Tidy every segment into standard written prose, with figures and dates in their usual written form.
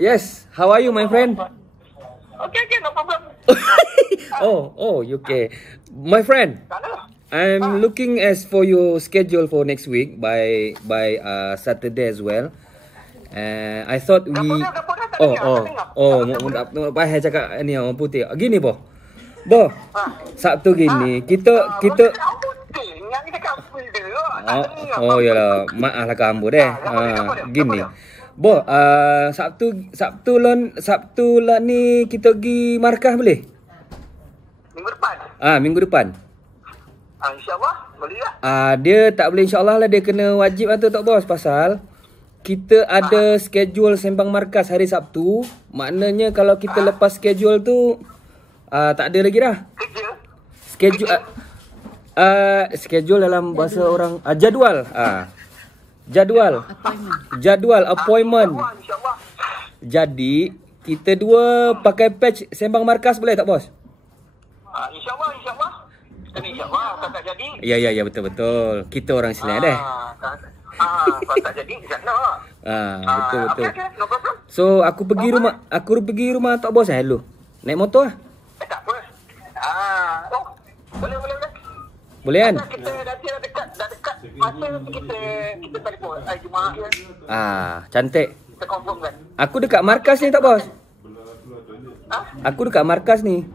Yes, how are you, my friend? Okay, no problem. You okay. My friend, I'm looking as for your schedule for next week by Saturday as well. I thought we Bahaya cakap ni orang putih. Gini boh. Sabtu gini kita yalah, maaf lah kamu deh. Gini. Sabtu lah ni kita pergi markah boleh? Minggu depan. Minggu depan. InsyaAllah boleh lah. Dia tak boleh insyaAllah lah, dia kena wajib lah tu tak bos, pasal kita ada schedule sembang markas hari Sabtu. Maknanya kalau kita lepas schedule tu tak ada lagi dah. Schedule dalam bahasa orang jadual. Jadual appointment. Jadi kita dua pakai patch sembang markas boleh tak bos? InsyaAllah. Kena insyaAllah. Kalau tak jadi. Ya betul. Kita orang sini deh. Kalau tak jadi jangan. Betul. Okay, no problem. So aku pergi rumah tak bos dulu. Naik motor lah. Tak apa. Boleh. Boleh kan? Kita dah dekat masa kita telefon hari Jumaat ya. Cantik. Kita confirm kan. Aku dekat markas ni tak bos? Aku dekat markas ni.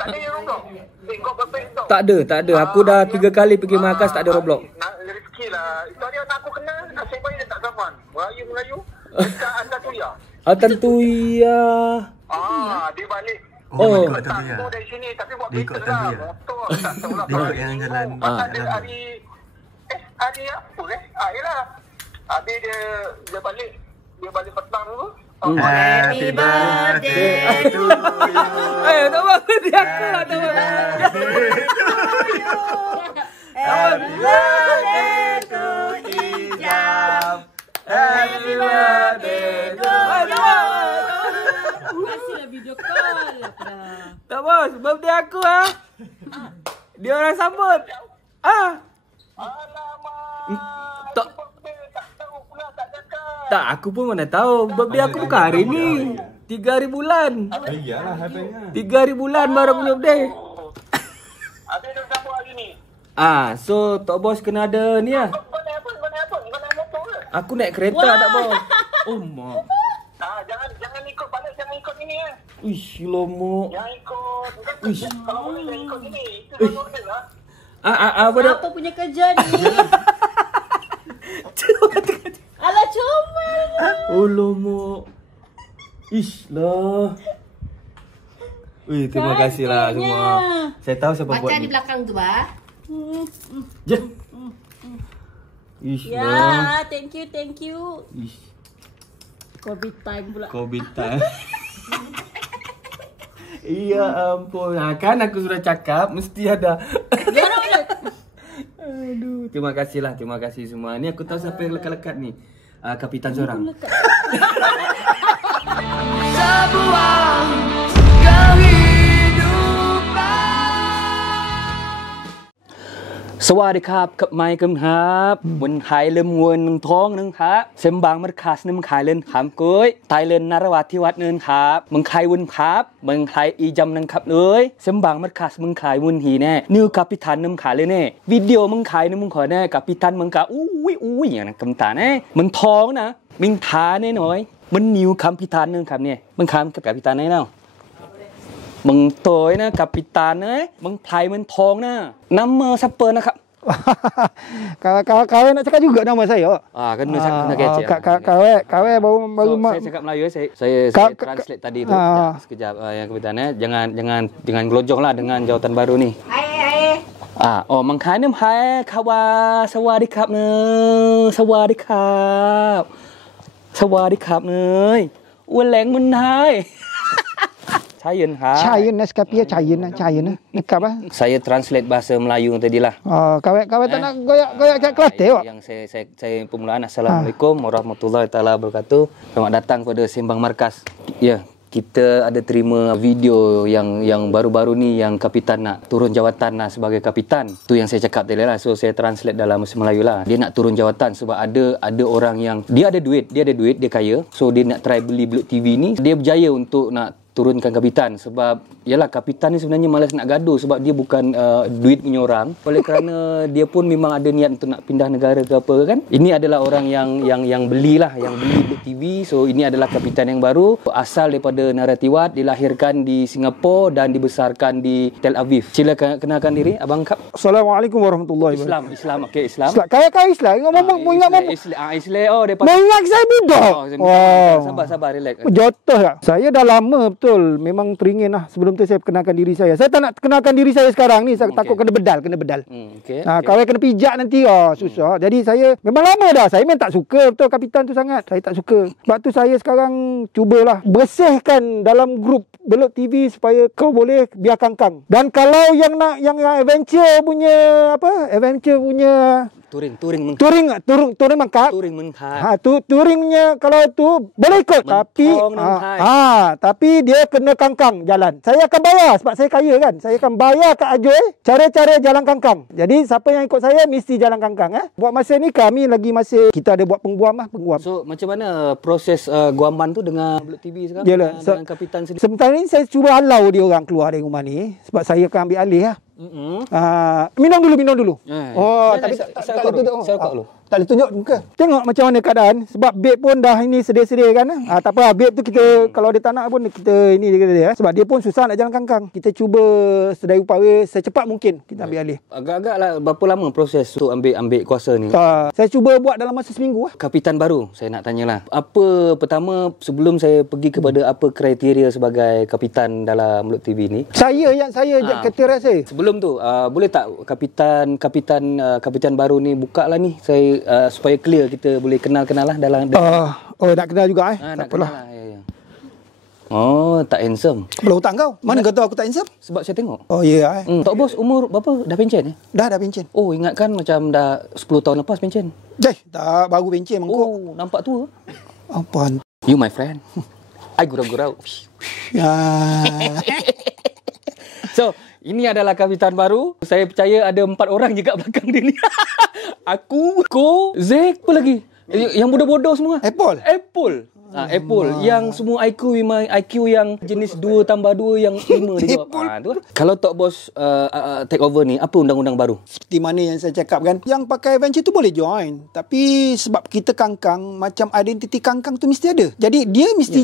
Tak ada yang roblok. Kau perfect tau. Tak ada. Aku dah 3 kali pergi markas tak ada roblok. Rezeki lah. Itu hari anak aku kena nasib baik dia tak zaman. Melayu. Dekat Antatuya. Tantuya. Dia balik. Dia dari sini tapi buat ikut kereta lah. Tantuya. Motor tak tahu lah. Dia ikut yang jalan. Ada hari apa yelah. Habis dia balik petang tu. Happy birthday to you. Tak apa, dia aku lah tak apa. Happy birthday to Ijam. Happy birthday to you. Kasihlah video call. Tak bos, birthday aku Dia orang sambut. Tak, aku pun mana tahu. Birthday aku bukan hari ni. 3 hari bulan. Iyalah, happy-nya. 3 hari bulan baru punya birthday. Habis dia sambut hari ni. So Tok Bos kena ada ni lah. Kau naik apa? Kau naik motor ke? Aku naik kereta tak bos. Oh mak. Jangan ikut balik, jangan ikut ini Uish, lomok. Jangan ikut. Kalau boleh jangan ikut ini. Itu normal lah. Apa dah? Apa punya kerja ni? Alah comel. Oh lomok. Ish lah. Terima kasih lah semua. Saya tahu siapa buat Baca ni. di belakang tu, Bah. Ish lah. Ya, thank you. Ish. Covid time pula. Covid time. Ya ampun. Kan aku sudah cakap mesti ada. Aduh, terima kasih semua. Ni aku tahu siapa yang lekat-lekat ni. Kapitan seorang. Sebuahสวัสดีครับกับไมค์ครับวันไทยเริ่มวนนึงท้องนึงครับเซมบางมันขาดนึงขายเล่นขามกุ้ยไทยเล่นนารวัตที่วัดเนินครับมึงขายวุ้นครับมึงขายอีจำนึงครับเลยเซมบางมันขาดมึงขายวุ้นหีแน่นิวกับพิธันนึงขายเลยแน่วิดีโอมึงขายนึงมึงขอแน่กับพิธันมึงกะอุ้ยอย่างนั้นคำตาแน่มึงท้องนะมึงท้าแน่หน่อยมันนิวคำพิธันนึงครับเนี่ยมึงขายกับพิธันแน่เนาะมึงโตยนะกับพิธันเอ้ยมึงไทยมันท้องนะน้ำมือซัปเปอร์นะครับKawan nak cakap juga nama saya. Kena kecek. Kawan baru saya cakap Melayu saya translate tadi tu. Sekejap yang kebetulannya jangan gelojong lah dengan jawatan baru ni. Hai. มังคายน้ำไผ่คาวาสวัสดีครับเนยสวัสดีครับเนยอ้วนแหลงมันไทยCayin ha. Cayin Nescafe cayin nak apa? Saya translate bahasa Melayu tadi lah. Kawan tak nak goyak Kelantan awak. Yang saya permulaan Assalamualaikum warahmatullahi taala wabarakatuh. Selamat datang pada Sembang Markas. Ya, kita ada terima video yang baru-baru ni yang kapitan nak turun jawatan lah sebagai kapitan. Tu yang saya cakap tadi lah. So saya translate dalam bahasa Melayu lah. Dia nak turun jawatan sebab ada orang yang dia ada duit, dia kaya. So dia nak try beli Blok TV ni. Dia berjaya untuk nak turunkan kapitan sebab yalah kapitan ni sebenarnya malas nak gaduh sebab dia bukan duit punya orang. Oleh kerana dia pun memang ada niat untuk nak pindah negara ke apa kan. Ini adalah orang yang belilah, yang beli Blok TV. So ini adalah kapitan yang baru, asal daripada Narathiwat, dilahirkan di Singapura dan dibesarkan di Tel Aviv. Silakan kenalkan diri Abang Kap. Assalamualaikum warahmatullahi wabarakatuh. Islam. Okey, Islam. Kaya Islam. Ingat mama. Islam. Oh, daripada Mengingat saya budak. Sabar, relax. Jatuh tak? Saya dah lama betul. Memang teringin lah. Sebelum tu saya kenalkan diri saya. Saya tak nak kenalkan diri saya sekarang ni. Saya takut kena bedal. Okay. Kawan kena pijak nanti. Susah. Jadi saya memang lama dah. Saya memang tak suka betul kapitan tu sangat. Saya tak suka. Sebab tu saya sekarang cubalah bersihkan dalam grup Belok TV supaya kau boleh biar kangkang. Dan kalau yang nak yang adventure punya Touring mangkat. Touringnya kalau tu boleh ikut tapi dia kena kangkang jalan. Saya akan bayar sebab saya kaya kan. Saya akan bayar kat Ajoy cara-cara jalan kangkang. Jadi siapa yang ikut saya mesti jalan kangkang Buat masa ni kami lagi masih kita ada buat pengguam. So macam mana proses guaman tu dengan Blok TV sekarang? Yalah, dengan kapitan sendiri. Sementara ni saya cuba halau dia orang keluar dari rumah ni sebab saya akan ambil alih minum dulu. Tak boleh tunjuk. Tak boleh tunjuk muka. Tengok macam mana keadaan. Sebab babe pun dah ini sedia-sedia kan. Tak apa, babe tu kita kalau dia tak nak pun kita ini dia. Sebab dia pun susah nak jalan kangkang. Kita cuba sedaya upaya secepat mungkin kita ambil alih. Agak-agak lah berapa lama proses untuk ambil kuasa ni? Saya cuba buat dalam masa seminggu Kapitan baru, saya nak tanyalah. Apa pertama sebelum saya pergi kepada apa kriteria sebagai kapitan dalam Blok TV ni? Saya kriteria saya. Sebelum tu, boleh tak kapitan baru ni buka lah ni. Saya supaya clear kita boleh kenal lah dalam nak kenal juga tak apalah. Ya. Oh, tak handsome. Belah hutang kau. Mana kau tahu aku tak handsome? Sebab saya tengok. Oh ya. Tok Bos umur berapa dah pencen Dah pencen. Oh, ingatkan macam dah 10 tahun lepas pencen. Tak baru pencen mangkuk. Oh, nampak tua. Apa? You my friend. I gurau-gurau. So, ini adalah kapitan baru. Saya percaya ada 4 orang je kat belakang dia ni. Aku, Ko, Zek, apa lagi? Yang bodoh-bodoh semua. Apple. Yang semua IQ yang jenis 2 tambah 2 yang 5 dia jawab. Tu. Kalau Tok Bos take over ni, apa undang-undang baru? Seperti mana yang saya cakap kan, yang pakai adventure tu boleh join. Tapi sebab kita kangkang, macam identiti kangkang tu mesti ada. Jadi dia mesti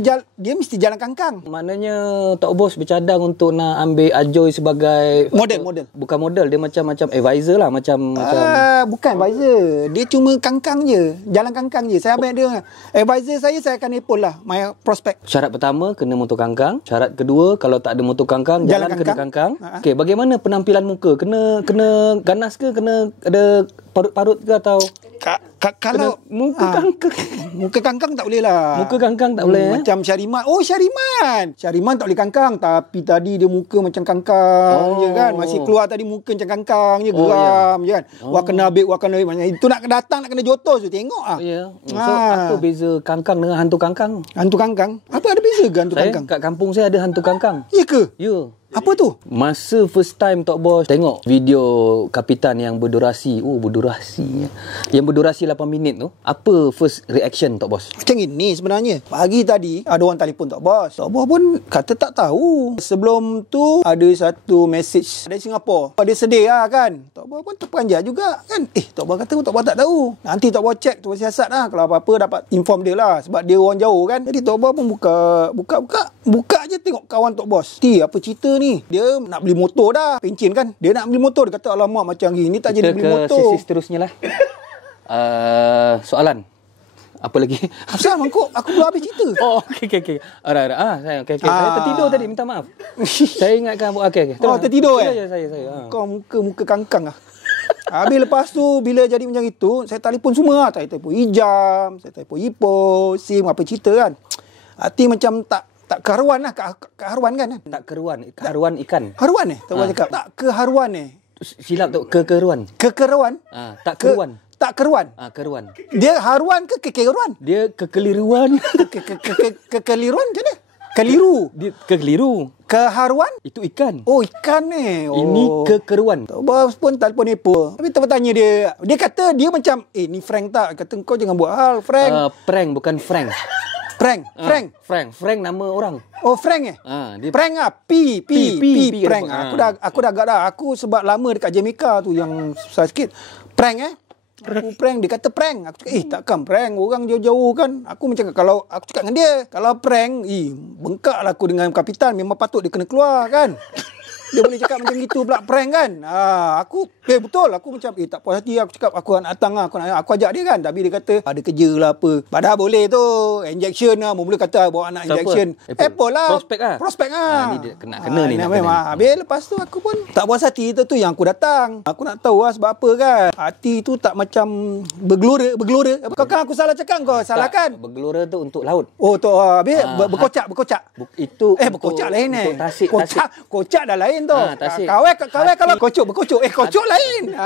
jalan kangkang. Maknanya Tok Bos bercadang untuk nak ambil Ajoy sebagai model. Bukan model, dia macam advisor lah, macam bukan advisor. Dia cuma kangkang je, jalan kangkang je. Saya ambil dia. Advisor saya akan Apple lah, my prospect. Syarat pertama kena motor kangkang. Syarat kedua kalau tak ada motor kangkang, jalan kena kangkang. Okey, bagaimana penampilan muka? Kena ganas ke? Kena ada parut-parut ke atau kalau muka kangkang? Muka kangkang tak boleh lah. Muka kangkang tak boleh. Macam Syariman. Syariman tak boleh kangkang, tapi tadi dia muka macam kangkang je kan. Masih keluar tadi muka macam kangkang je, geram je kan. Wah kena ambil macam itu nak kena jotos tu tengok So apa beza kangkang dengan hantu kangkang? Hantu kangkang? Apa ada beza ke hantu kangkang? Kat kampung saya ada hantu kangkang. Ya ke? Ya. Apa tu? Masa first time Tok Bos tengok video kapitan yang berdurasi. Yang berdurasi 8 minit tu. Apa first reaction Tok Bos? Macam ini sebenarnya. Pagi tadi ada orang telefon Tok Bos. Tok Bos pun kata tak tahu. Sebelum tu ada satu message dari Singapura. Dia sedih lah kan. Tok Bos pun terperanjat juga kan. Tok Bos kata Tok Bos tak tahu. Nanti Tok Bos check, Tok Bos siasat lah. Kalau apa-apa dapat inform dia lah. Sebab dia orang jauh kan. Jadi Tok Bos pun buka je tengok kawan Tok Bos. Apa cerita ni? Dia nak beli motor dah. Pencen kan. Dia nak beli motor. Dia kata alamak macam gini tak jadi beli motor. Kita ke sesi seterusnya lah. Soalan. Apa lagi? Asal mangkuk aku belum habis cerita. Okey. Saya tertidur tadi, minta maaf. Saya ingatkan okey. Tertidur saya. Kau muka kangkang lah. Habis lepas tu bila jadi macam itu, saya telefon semua lah. Saya telefon Ijam, saya telefon Ipoh, Sim, apa cerita kan. Hati macam tak keharuan lah. Keharuan kan? Tak keharuan. Keharuan ikan. Haruan Tak cakap. Tak keharuan Silap tu. Kekeruan. Kekeruan? Tak keruan. Tak keruan. Keruan. Dia haruan ke kekeruan? Dia kekeliruan. Kekeliruan macam mana? Keliru. Kekeliru. Keharuan? Itu ikan. Oh, ikan ni. Oh. Ini kekeruan. Tok Bos pun telefon Epo. Tapi bertanya dia. Dia kata dia macam, ni Frank tak? Kata kau jangan buat hal, Frank. Prank bukan Frank. Frank. Nama orang. Oh, Frank Dia Prank ah. P prank. Aku dah agak dah. Aku sebab lama dekat Jamaica tu yang susah sikit. Prank. Aku prank, dia kata prank. Aku cakap, takkan prank, orang jauh-jauh kan. Aku macam kalau aku cakap dengan dia, kalau prank, bengkak lah aku dengan kapitan, memang patut dia kena keluar kan. Dia boleh cakap macam gitu pula prank kan. Aku betul aku macam tak puas hati. Aku cakap aku nak datang lah. Aku ajak dia kan. Tapi dia kata ada kerja lah apa. Padahal boleh tu. Injection lah. Mula kata bawa anak injection. Apple lah. Prospek lah. Ni dia kena ni. Memang. Habis lepas tu aku pun tak puas hati. Itu tu yang aku datang. Aku nak tahu lah sebab apa kan. Hati tu tak macam bergelora. Kau kan aku salah cakap kau. Salah kan? Bergelora tu untuk laut. Oh tu. Habis berkocak. Itu berkocak lain tasik. Kocak dah lain tu. Tasik. Kawai kalau berkocok. Kocok lain.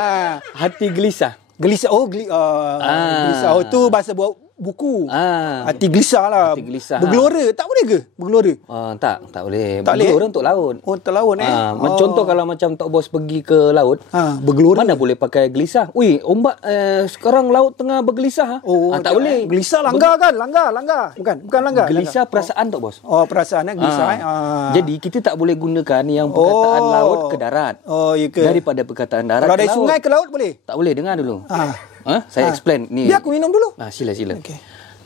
Hati gelisah. Gelisah. Gelisah. Oh tu bahasa buat buku. Hati gelisah lah. Hati gelisah. Bergelora. Tak boleh ke? Bergelora. Tak boleh. Tak Bergelora boleh? untuk laut. Oh, untuk laut Contoh kalau macam Tok Bos pergi ke laut. Bergelora. Mana boleh pakai gelisah? Ui, ombak sekarang laut tengah bergelisah. Tak boleh. Gelisah langgar kan? Langgar. Bukan langgar. Gelisah perasaan Tok Bos. Oh, perasaan gelisah. Jadi kita tak boleh gunakan yang perkataan laut ke darat. Oh, ya ke? Daripada perkataan darat kalau ke dari laut. sungai ke laut boleh? Tak boleh, dengar dulu. Saya explain ni. Biar aku minum dulu. Sila. Okey.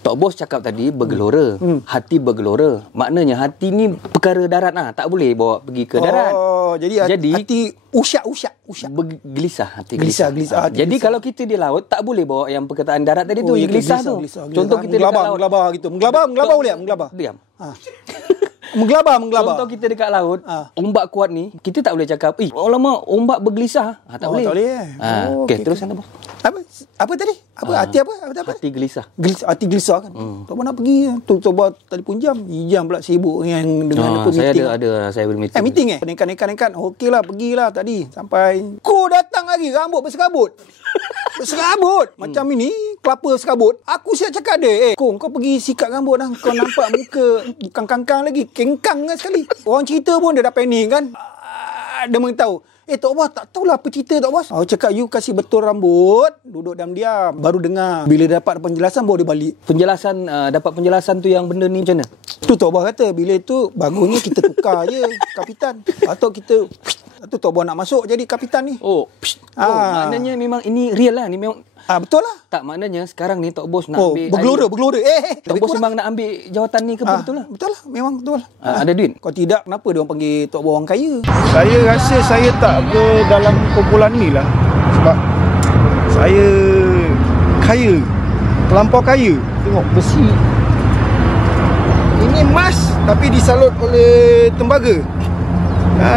Tok Bos cakap tadi bergelora. Hati bergelora. Maknanya hati ni perkara darat tak boleh bawa pergi ke darat. Oh, jadi hati usyak. Bergelisah hati. Gelisah. Jadi kalau kita di laut tak boleh bawa yang perkataan darat tadi tu, gelisah tu. Contoh kita dekat laut. Menggelabah gitu. Menggelabah boleh? Menggelabah. Diam. Menggelabah. Contoh kita dekat laut, ombak kuat ni, kita tak boleh cakap, alamak, ombak bergelisah. Tak boleh. Tak boleh. Okey, teruskan Tok Bos. Apa tadi? Hati apa? Hati gelisah. Hati gelisah kan. Tok Bos nak pergi. Tok Bos telefon jam pula sibuk dengan saya meeting. Saya bermeeting. Meeting Nekat. Okeylah, pergilah tadi sampai. Kau datang lagi rambut berserabut. Macam ini kelapa serabut. Aku siap cakap dia, kau pergi sikat rambut dah. Kau nampak muka bukan kangkang lagi, kengkang kan sekali. Orang cerita pun dia dah panik kan. Dia memberitahu, Tok Bos, tak tahulah apa cerita Tok Bos. Aku cakap, you kasih betul rambut, duduk diam-diam, baru dengar. Bila dapat penjelasan, baru dia balik. Dapat penjelasan tu yang benda ni macam mana? Tu Tok Bos kata, bila tu bagusnya kita tukar je kapitan. Atau kita Tok Bos nak masuk jadi kapitan ni. Maknanya memang ini real lah. Ni memang betul lah. Tak, maknanya sekarang ni Tok Bos nak ambil bergelora. Tok Bos memang nak ambil jawatan ni ke betul lah? Betul lah, memang betul lah. Ada duit? Kalau tidak, kenapa dia orang panggil Tok Bos orang kaya? Saya rasa saya tak ke dalam kumpulan ni lah. Sebab saya kaya, terlampau kaya. Tengok besi. Ini emas tapi disalut oleh tembaga.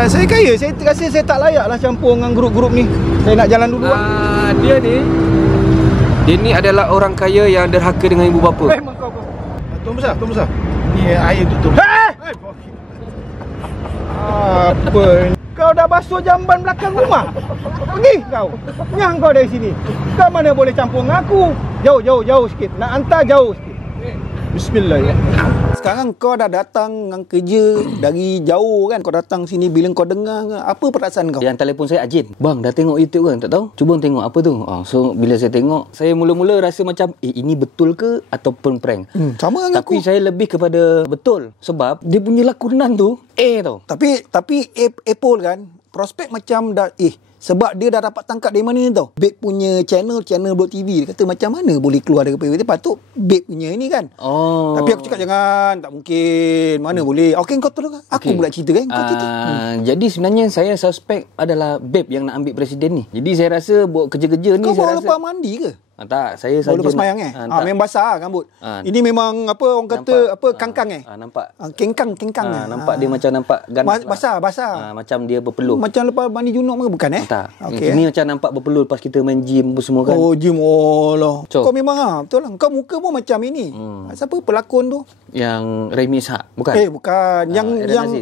Saya kaya. Saya rasa saya tak layak lah campur dengan grup-grup ni. Saya nak jalan dulu lah. Dia ni adalah orang kaya yang derhaka dengan ibu bapa. Memang kau. Tuan besar. Ni air tutup. Apa ni? Kau dah basuh jamban belakang rumah. Pergi kau. Nyang kau dari sini. Kau mana boleh campur dengan aku. Jauh sikit. Nak hantar jauh sikit. Bismillah ya. Sekarang kau dah datang dengan kerja dari jauh kan. Kau datang sini, bila kau dengar, apa perasaan kau? Yang telefon saya Ajin. Bang, dah tengok YouTube kan? Tak tahu? Cuba tengok apa tu. So, bila saya tengok, saya mula-mula rasa macam, ini betul ke ataupun prank? Sama dengan Tapi aku. saya lebih kepada betul. Sebab dia punya lakonan tu, tau. Tapi Apple kan, prospek macam dah, sebab dia dah dapat tangkap dari mana ni tau. Babe punya channel .tv. Dia kata macam mana boleh keluar daripada PWT. Patut Babe punya ini kan. Tapi aku cakap jangan. Tak mungkin. Mana boleh. Okey, kau terus. Aku pula cerita kan. Kau cerita. Jadi sebenarnya saya suspek adalah Babe yang nak ambil presiden ni. Jadi saya rasa buat kerja-kerja ni Kau saya baru rasa... lepas mandi ke? Tak, saya saja Baru lepas semayang memang basah rambut. Ini memang apa orang kata kangkang nampak. Kengkang. Nampak dia macam nampak basah. macam dia berpeluh. Macam lepas mandi junub ke bukan Tak. Okey. Ini macam nampak berpeluh lepas kita main gym apa semua kan. Oh, gym. Oh lah. So, kau memang betul lah. Kau muka pun macam ini. Siapa pelakon tu? Yang Remy Ishak, bukan? Bukan. Yang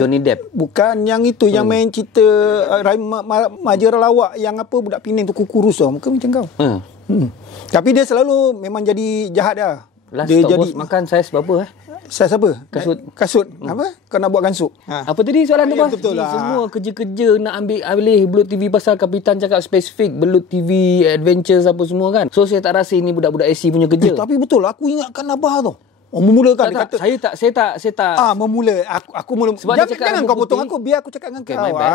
Johnny Depp. Bukan yang itu yang main cerita Majara lawak yang apa budak Penang tu kurus tau. Muka macam kau. Tapi dia selalu memang jadi jahat dah. Last dia Tok jadi Bos makan saya sebab apa Saya siapa? Kasut. Kasut. Apa? Kau nak buat kasut? Ha. Apa tadi soalan tu, Ya, bos? betul Ni lah. semua kerja-kerja nak ambil alih Belut TV pasal Kapitan cakap spesifik Belut TV Adventures apa semua kan. So saya tak rasa ini budak-budak AC punya kerja. Tapi betul lah, aku ingatkan Abah tu. Oh, memulakan dia kata. Saya tak Memula. Aku mula. Sebab dia Jangan, cakap jangan rambut kau potong putih. aku, biar aku cakap dengan Okay, kau. my bad.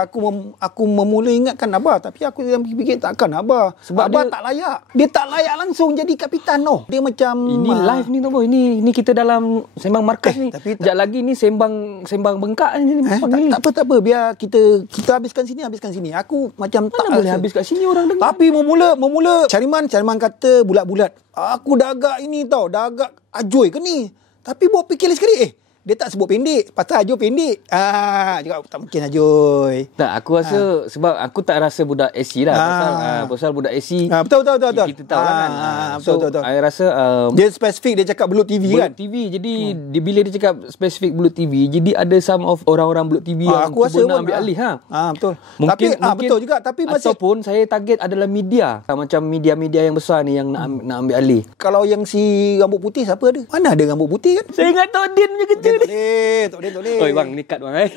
Aku memula ingatkan Abah, tapi aku yang fikir takkan Abah. Sebab Abah dia- tak layak. Dia tak layak langsung jadi kapitan tu. Dia macam ini live ni tu bos. Ini kita dalam sembang markas ni. tapi Sekejap lagi ni sembang bengkak ni panggil ni. tak apa, biar kita habiskan sini. Aku macam tak Mana boleh rasa. habis kat sini orang dengar. Tapi memula Cariman kata bulat-bulat. Aku dah agak ini tau, dah agak ajoy ke ni. Tapi buat fikir sekali, dia tak sebut pendek. Pasal Ajoy pendek. Cakap tak mungkin Ajoy. Tak, aku rasa sebab aku tak rasa budak AC lah. Pasal budak AC. Betul. Kita tahu lah kan. Betul. I rasa Dia spesifik, dia cakap Belut TV Belut kan. TV. Jadi bila dia cakap spesifik Belut TV, jadi ada some of orang-orang Belut TV yang Aku rasa cuba nak pun, ambil alih betul. Mungkin, Betul juga, tapi masih ataupun saya target adalah media. Macam media-media yang besar ni yang nak ambil alih. kalau yang si rambut putih siapa ada? Mana ada rambut putih kan? Saya ingat Tok Din punya kerja ni. Tak boleh. Oi bang, ni cut bang.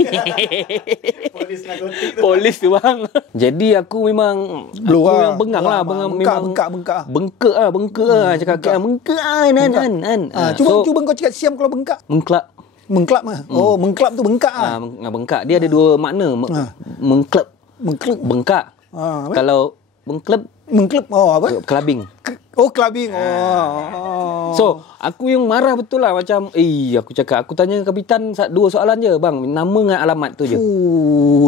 Polis tu bang. Jadi aku memang Blue aku lah. yang bengang lah, Bengkak. Bengkak lah cakap bengkak nan. Cuba kau cakap siam kalau bengkak. Mengklap. Mengklap mah. Oh, mengklap tu bengkak ah. Bengkak dia ada dua makna. Mengklap. Mengklap. Bengkak. Apa? Kalau mengklap, Mengklap apa? clubbing. Oh, clubbing. Oh. So, aku yang marah betul lah macam, aku cakap, aku tanya Kapitan dua soalan je, bang, nama dengan alamat tu je.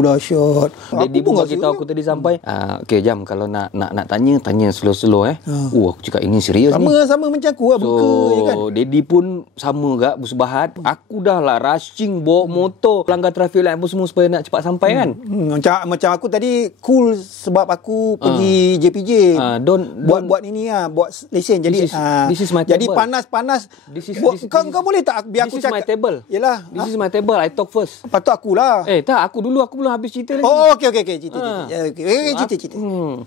Dahsyat. Dia pun bagi tahu aku tadi sampai, okey jam kalau nak tanya slow-slow aku cakap ini serius ni. Sama macam aku lah, buka je kan. So, Daddy pun sama gak bersebahat. Aku dah lah rushing bawa motor, langgar traffic light apa semua supaya nak cepat sampai kan. Macam aku tadi cool sebab aku pergi JPJ. Buat ini lah, buat lesen. Jadi this is my jadi table. panas. Kau boleh tak biar aku This is my cakap. table. Yalah. This is my table. I talk first. Patut akulah. Tak, aku belum habis cerita lagi. Oh, okey. Cerita.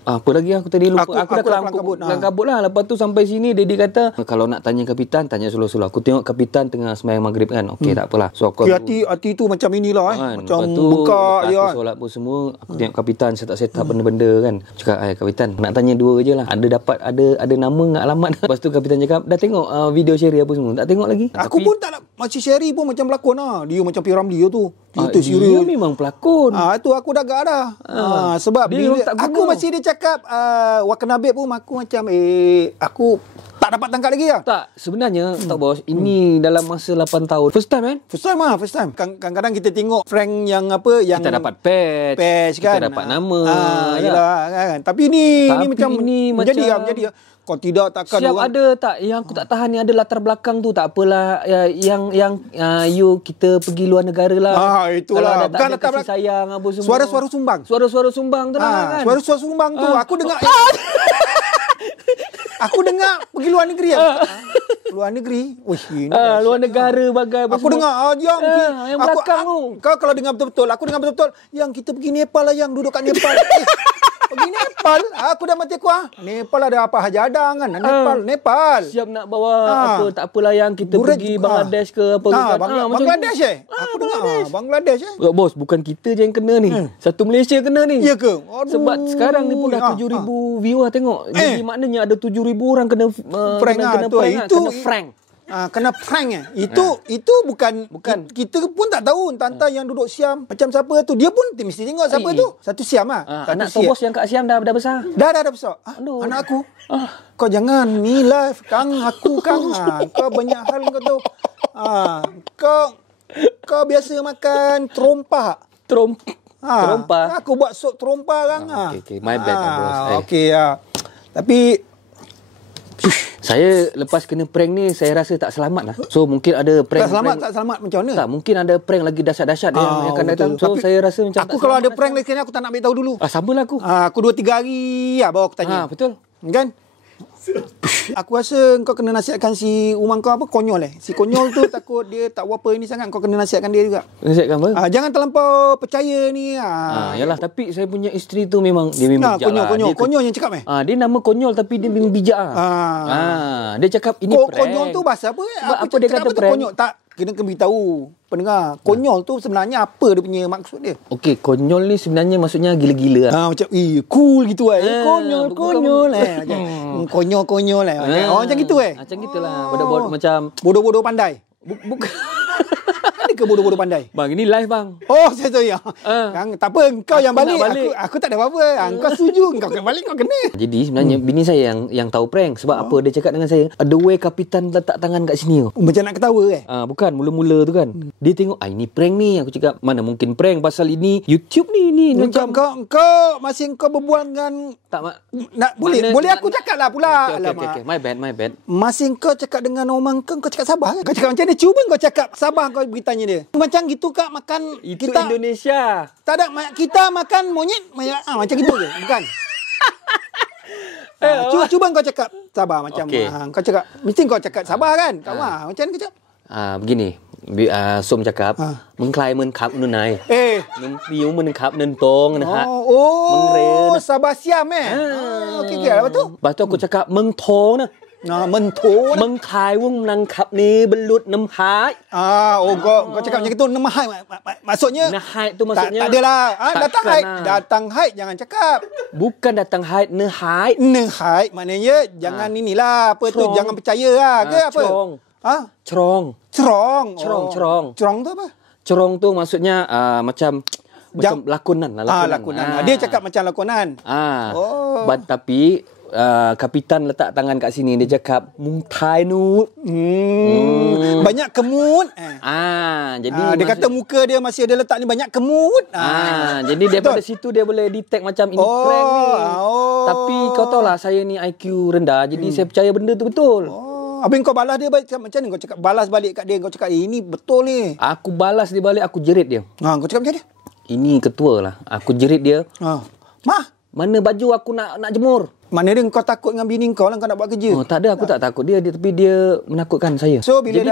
Apa lagi aku tadi lupa. Aku dah kelang kelang kabut lah. Lepas tu sampai sini Daddy kata kalau nak tanya Kapitan tanya slow-slow. Aku tengok Kapitan tengah sembahyang maghrib kan. Okey, tak apalah. So aku Hati tu macam inilah macam lepas tu, bengkak je aku kan. solat pun semua. Aku tengok Kapitan set up benda-benda kan. Cakap Kapitan nak tanya dua je lah. Ada nama dengan alamat. Lepas tu Kapitan cakap dah tengok video Sherry apa semua. Tak tengok lagi. Aku pun tak nak. Macam Sherry pun macam pelakon lah. Dia macam P. Ramlee tu. Cerita dia serius. memang pelakon. Itu aku dah agak dah. Sebab Dia bila tak guna. aku masih dia cakap Wakanabib pun aku macam aku tak dapat tangkap lagi lah. Tak, sebenarnya tak bos, ini dalam masa 8 tahun. First time kan? First time. Kadang-kadang kita tengok Frank yang apa yang Kita dapat patch kan. Kita dapat nama. Yalah kan. Tapi ni macam ini menjadi kau tidak takkan siap ada tak yang aku tak tahan ni ada latar belakang tu tak apalah yang you kita pergi luar negara lah. Itulah. Kalau bukan latar belakang sayang apa semua. Suara-suara sumbang. Suara-suara sumbang tu kan. Suara-suara sumbang tu aku dengar. Aku dengar pergi luar negeri luar negeri. Wih, ini luar negara bagai apa aku semua. dengar yang belakang tu. Kau kalau dengar betul-betul, aku dengar betul-betul yang kita pergi Nepal lah, yang duduk kat Nepal. Pergi Nepal, aku dah mati aku Nepal ada apa hajadang kan? Nepal. Siap nak bawa apa tak apalah yang kita pergi Bangladesh ke apa kan. Bangladesh aku dengar Bangladesh Bos, bukan kita je yang kena ni. Satu Malaysia kena ni. Ya ke? Sebab sekarang ni pun dah 7,000 viewer tengok. Jadi maknanya ada 7,000 orang kena prank kena prank. Kena prank itu bukan kita pun tak tahu tanta yang duduk Siam macam siapa tu, dia pun mesti tengok siapa tu, satu Siam anak Tobos yang kat Siam dah besar. Dah besar. Anak aku. Kau jangan ni live Kang kau banyak hal kau tahu. Kau biasa makan trompa. Aku buat sop trompa Kang. Okay, my bad bos. Okey tapi saya lepas kena prank ni saya rasa tak selamat lah. So mungkin ada prank. Tak selamat macam mana? Tak, mungkin ada prank lagi dahsyat-dahsyat yang akan datang. So tapi saya rasa macam aku kalau ada prank lagi aku tak nak ambil tahu dulu. Samalah aku. Aku 2-3 hari baru aku tanya. Betul. Kan? Aku rasa kau kena nasihatkan si Umang kau konyol Si konyol tu takut dia tak apa ini sangat, kau kena nasihatkan dia juga. Nasihatkan apa? Jangan terlampau percaya ni. Yalah, tapi saya punya isteri tu memang dia memang bijak lah. Konyol yang cakap dia nama konyol tapi dia memang bijak lah. Dia cakap ini prank. Konyol tu bahasa apa? Sebab apa dia kata prank? Konyol. Tak, kena beritahu pendengar. Konyol tu sebenarnya apa dia punya maksud dia? Okey, konyol ni sebenarnya maksudnya gila-gila lah. Macam cool gitu bukan- konyol macam konyol macam gitu Macam gitulah. Bodoh-bodoh macam bodoh-bodoh pandai. bukan. Ada ke bodoh-bodoh pandai? Bang, ini live bang. Oh, saya tahu ya. Kang, tak apa, kau yang Aku balik. nak balik. Aku tak ada apa-apa. Kau setuju, kau kena balik, kau kena. Jadi sebenarnya bini saya yang tahu prank. Sebab apa dia cakap dengan saya, the way kapitan letak tangan kat sini. Macam nak ketawa Bukan, mula-mula tu kan. Dia tengok, ini prank ni. Aku cakap, mana mungkin prank pasal ini YouTube ni. Macam Kau masih kau berbual dengan tak mak. boleh aku cakap lah pula. Okay. My bad. Masih kau cakap dengan orang kau cakap sabar kan? Kau cakap macam ni, cuba kau cakap sabar, kau beritanya dia. Macam gitu kak makan Itu kita Indonesia. tak ada kita makan monyet macam gitu ke? Bukan. Cuba kau cakap sabar macam kau cakap mesti kau cakap sabar kan? Kau macam ni kau cakap. Begini. Som cakap, mengklai menkap nunai. Nung piu menkap nentong nah. Sabar siam okey apa tu? Lepas tu aku cakap mengtong nah. Mentor. Mengklai wong menangkap ni belut nem hai. Kau cakap macam itu nemahai maksudnya. Nahai tu maksudnya. Tak adalah. Datang haid. lah. Datang haid jangan cakap. Bukan datang haid, nehai. Nehai maknanya jangan inilah apa tu, jangan percaya lah ke apa? Cerong. Cerong tu apa? Cerong tu maksudnya macam lakonan lah. Lakonan. Dia cakap macam lakonan. Tapi kapitan letak tangan kat sini, dia cakap mung thai nu. Banyak kemut. Jadi dia kata muka dia masih ada letak ni banyak kemut. Jadi daripada situ dia boleh detect macam ini prank ni. Tapi kau tahu lah saya ni IQ rendah, jadi saya percaya benda tu betul. Habis kau balas dia macam mana? Kau cakap balas balik kat dia, kau cakap ini betul ni. Aku balas dia balik, aku jerit dia. Kau cakap macam ni? Ini ketua lah. Aku jerit dia. Mana baju aku nak jemur? Mana dia kau takut dengan bini kau lah kau nak buat kerja? Tak ada, aku tak takut dia, tapi dia menakutkan saya. So bila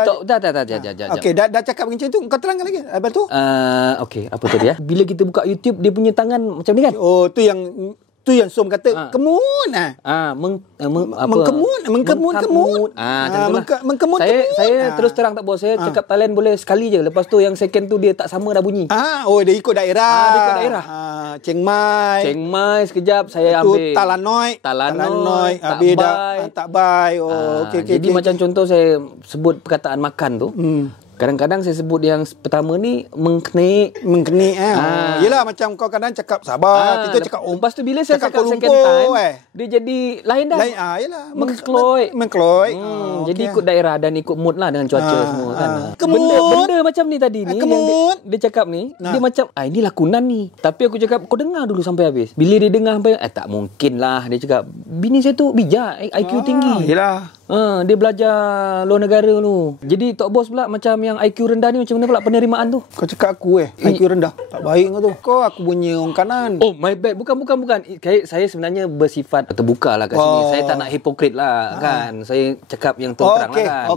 Okey, dah cakap macam tu, kau terangkan lagi. Apa tu? Okey, apa tadi ya? Bila kita buka YouTube, dia punya tangan macam ni kan? Tu yang Som kata kemut. Mengkemut. Saya terus terang tak boleh. Saya cakap Thailand boleh sekali je. Lepas tu yang second tu dia tak sama dah bunyi. Dia ikut daerah. Dia ikut daerah. Chiang Mai sekejap saya ambil. Talanoi. Habis dah tak bai. Okey. Jadi macam contoh saya sebut perkataan makan tu. Kadang-kadang saya sebut yang pertama ni mengkenik. Yelah macam kau kadang cakap sabar, kita cakap lepas tu bila saya cakap second time, dia jadi lain dah. Yelah. Mengkloi. Jadi ikut daerah dan ikut mood lah dengan cuaca semua kan. Benda macam ni tadi ni yang dia cakap ni, dia macam ini lakonan ni. Tapi aku cakap kau dengar dulu sampai habis. Bila dia dengar sampai tak mungkin lah, dia cakap bini saya tu bijak, IQ tinggi. Yelah. Dia belajar luar negara tu. Jadi Tok Bos pula macam yang IQ rendah ni macam mana pula penerimaan tu? Kau cakap aku IQ rendah. Tak baik kau tu. Kau aku punya orang kanan. Oh my bad. Bukan. Saya sebenarnya bersifat terbuka lah kat sini. Saya tak nak hipokrit lah kan. Saya cakap yang terang lah kan.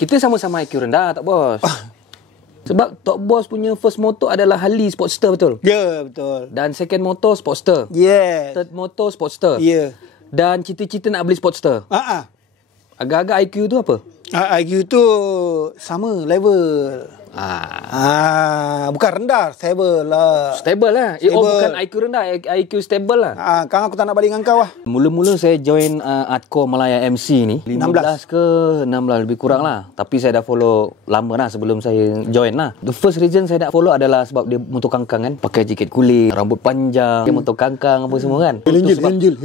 Kita sama-sama IQ rendah Tok Bos. Sebab Tok Bos punya first motor adalah Harley Sportster, betul? Ya, betul. Dan second motor Sportster. Yes. Third motor Sportster. Ya. Dan cita-cita nak beli Sportster. Agak-agak IQ tu apa? IQ tu sama level. Bukan rendah, stable lah. Stable lah. Bukan IQ rendah, IQ stable lah. Kang aku tak nak balik dengan kau lah. Mula-mula saya join Artcore Malaya MC ni 15 ke 16 lebih kurang lah. Tapi saya dah follow lama lah sebelum saya join lah. The first reason saya dah follow adalah sebab dia motor kangkang kan. Pakai jaket kulit, rambut panjang, dia motor kangkang apa semua kan. Angel.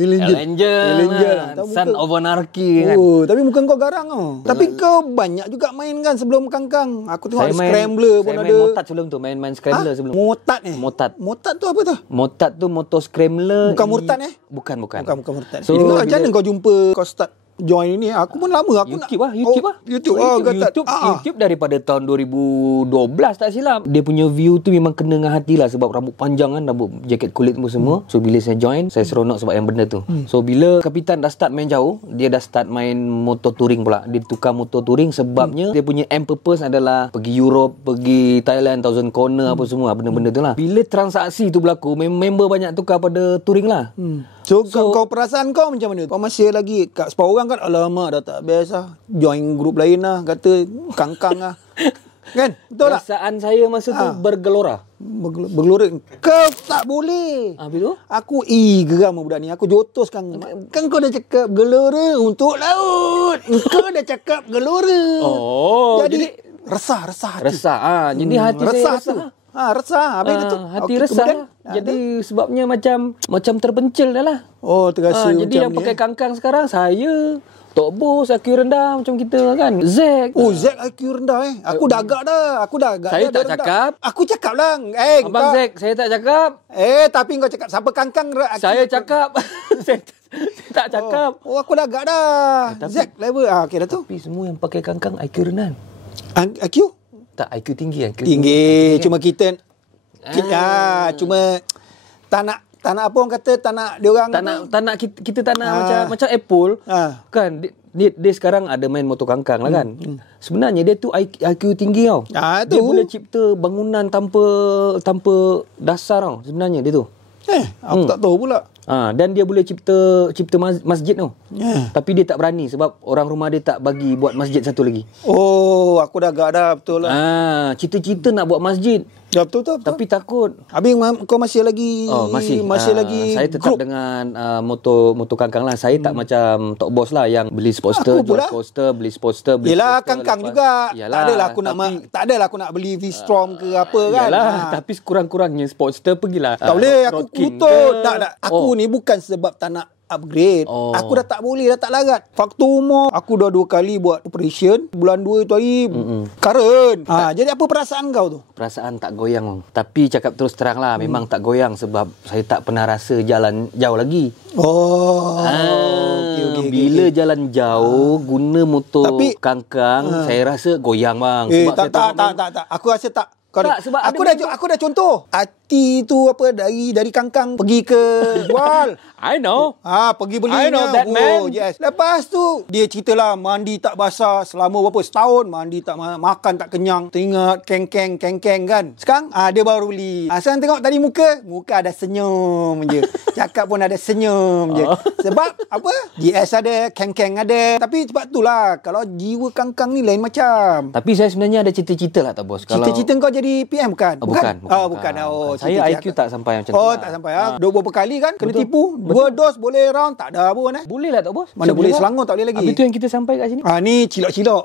Son of Anarchy kan. Tapi muka kau garang tau. Tapi kau banyak juga main kan sebelum kangkang. Aku tengok Scrambler pun ada. Saya main Motat sebelum tu. Main Scrambler sebelum. Motat ni? Motat tu apa tu? Motat tu motor Scrambler. Bukan Murtad Bukan Murtad. So, jadi macam mana kau jumpa, kau start join ini? Aku pun lama YouTube daripada tahun 2012 tak silap. Dia punya view tu memang kena dengan hati lah. Sebab rambut panjang kan, rambut jaket kulit pun semua. So bila saya join, saya seronok sebab yang benda tu. So bila kapitan dah start main jauh, dia dah start main motor touring pula. Dia tukar motor touring sebabnya dia punya aim purpose adalah pergi Europe, pergi Thailand, Thousand Corner apa semua, benda-benda tu lah. Bila transaksi tu berlaku, member banyak tukar pada touring lah. So kau perasaan kau macam mana? Kau masih lagi kat 10 orang kan, alamak dah tak best lah. Join grup lain lah, kata kangkang lah. Kan? Betul tak? Perasaan saya masa tu bergelora. Bergelora. Kau tak boleh. Habis tu? Aku geram budak ni. Aku jotos kan. Kan kau dah cakap gelora untuk laut. Kau dah cakap gelora. Oh, jadi resah hati. Resah. Jadi hati saya resah. Resah. Habis tu. Hati Okey, resah. kemudian, Jadi sebabnya macam terpencil dah lah. Oh, terasa macam jadi yang pakai kangkang sekarang saya, Tok Bos, IQ rendah macam kita kan. Zack. Oh, Zack IQ rendah Aku dah agak dah. Saya tak rendah. cakap. Aku cakap lah. Abang Zack, saya tak cakap. Tapi kau cakap siapa kangkang? Saya cakap. saya tak cakap. Oh, aku dah agak dah. Zack level. Okey dah tu. Tapi semua yang pakai kangkang IQ rendah. IQ? Tak, IQ tinggi. Tinggi. Cuma kita cuma tak nak apa orang kata, tak nak dia orang kita tak nak macam Apple kan dia sekarang ada main motor kangkang lah kan. Sebenarnya dia tu IQ tinggi tau. Dia boleh cipta bangunan tanpa dasar tau sebenarnya dia tu. Aku tak tahu pula. Dan dia boleh cipta masjid tau. Tapi dia tak berani sebab orang rumah dia tak bagi buat masjid satu lagi. Oh, aku dah agak dah betul lah. Cita-cita nak buat masjid. Ya, betul. Tapi takut. Habis kau masih lagi masih lagi saya tetap dengan motor kangkang lah. Saya tak macam Tok Bos lah yang beli Sportster, jual Sportster, beli Sportster, beli Yelah, Sportster, kangkang juga. Tak adalah aku nak beli V-Strom ke apa kan. Yalah, tapi sekurang-kurangnya Sportster pergilah. Tak boleh, aku kutut. Tak. Aku ni bukan sebab tak nak upgrade. Aku dah tak boleh, dah tak larat. Faktor umur, aku dah 2 kali buat operation. Bulan 2 tu hari current. Jadi apa perasaan kau tu? Perasaan tak goyang bang. Tapi cakap terus terang lah, memang tak goyang sebab saya tak pernah rasa jalan jauh lagi. Bila jalan jauh guna motor kangkang, saya rasa goyang bang. Sebab tak. Aku rasa tak. Sebab aku dah contoh. Hati tu dari kangkang pergi ke jual. I know. Pergi beli. I know that man. Yes. Lepas tu dia ceritalah mandi tak basah selama berapa setahun, mandi tak makan tak kenyang. Teringat kengkeng kan. Sekarang dia baru beli. Sekarang tengok tadi muka ada senyum je. Cakap pun ada senyum je. Sebab apa? GS ada, kengkeng ada. Tapi sebab itulah kalau jiwa kangkang ni lain macam. Tapi saya sebenarnya ada cita-cita lah tak bos. Cita-cita kau jadi PM kan? Bukan. Saya IQ tak sampai macam tu. Tak sampai. Dua berapa kali kan kena tipu. 2 dos boleh round, tak ada pun Boleh lah tak bos. Mana boleh Selangor tak boleh lagi. Habis tu yang kita sampai kat sini. Ni cilok-cilok.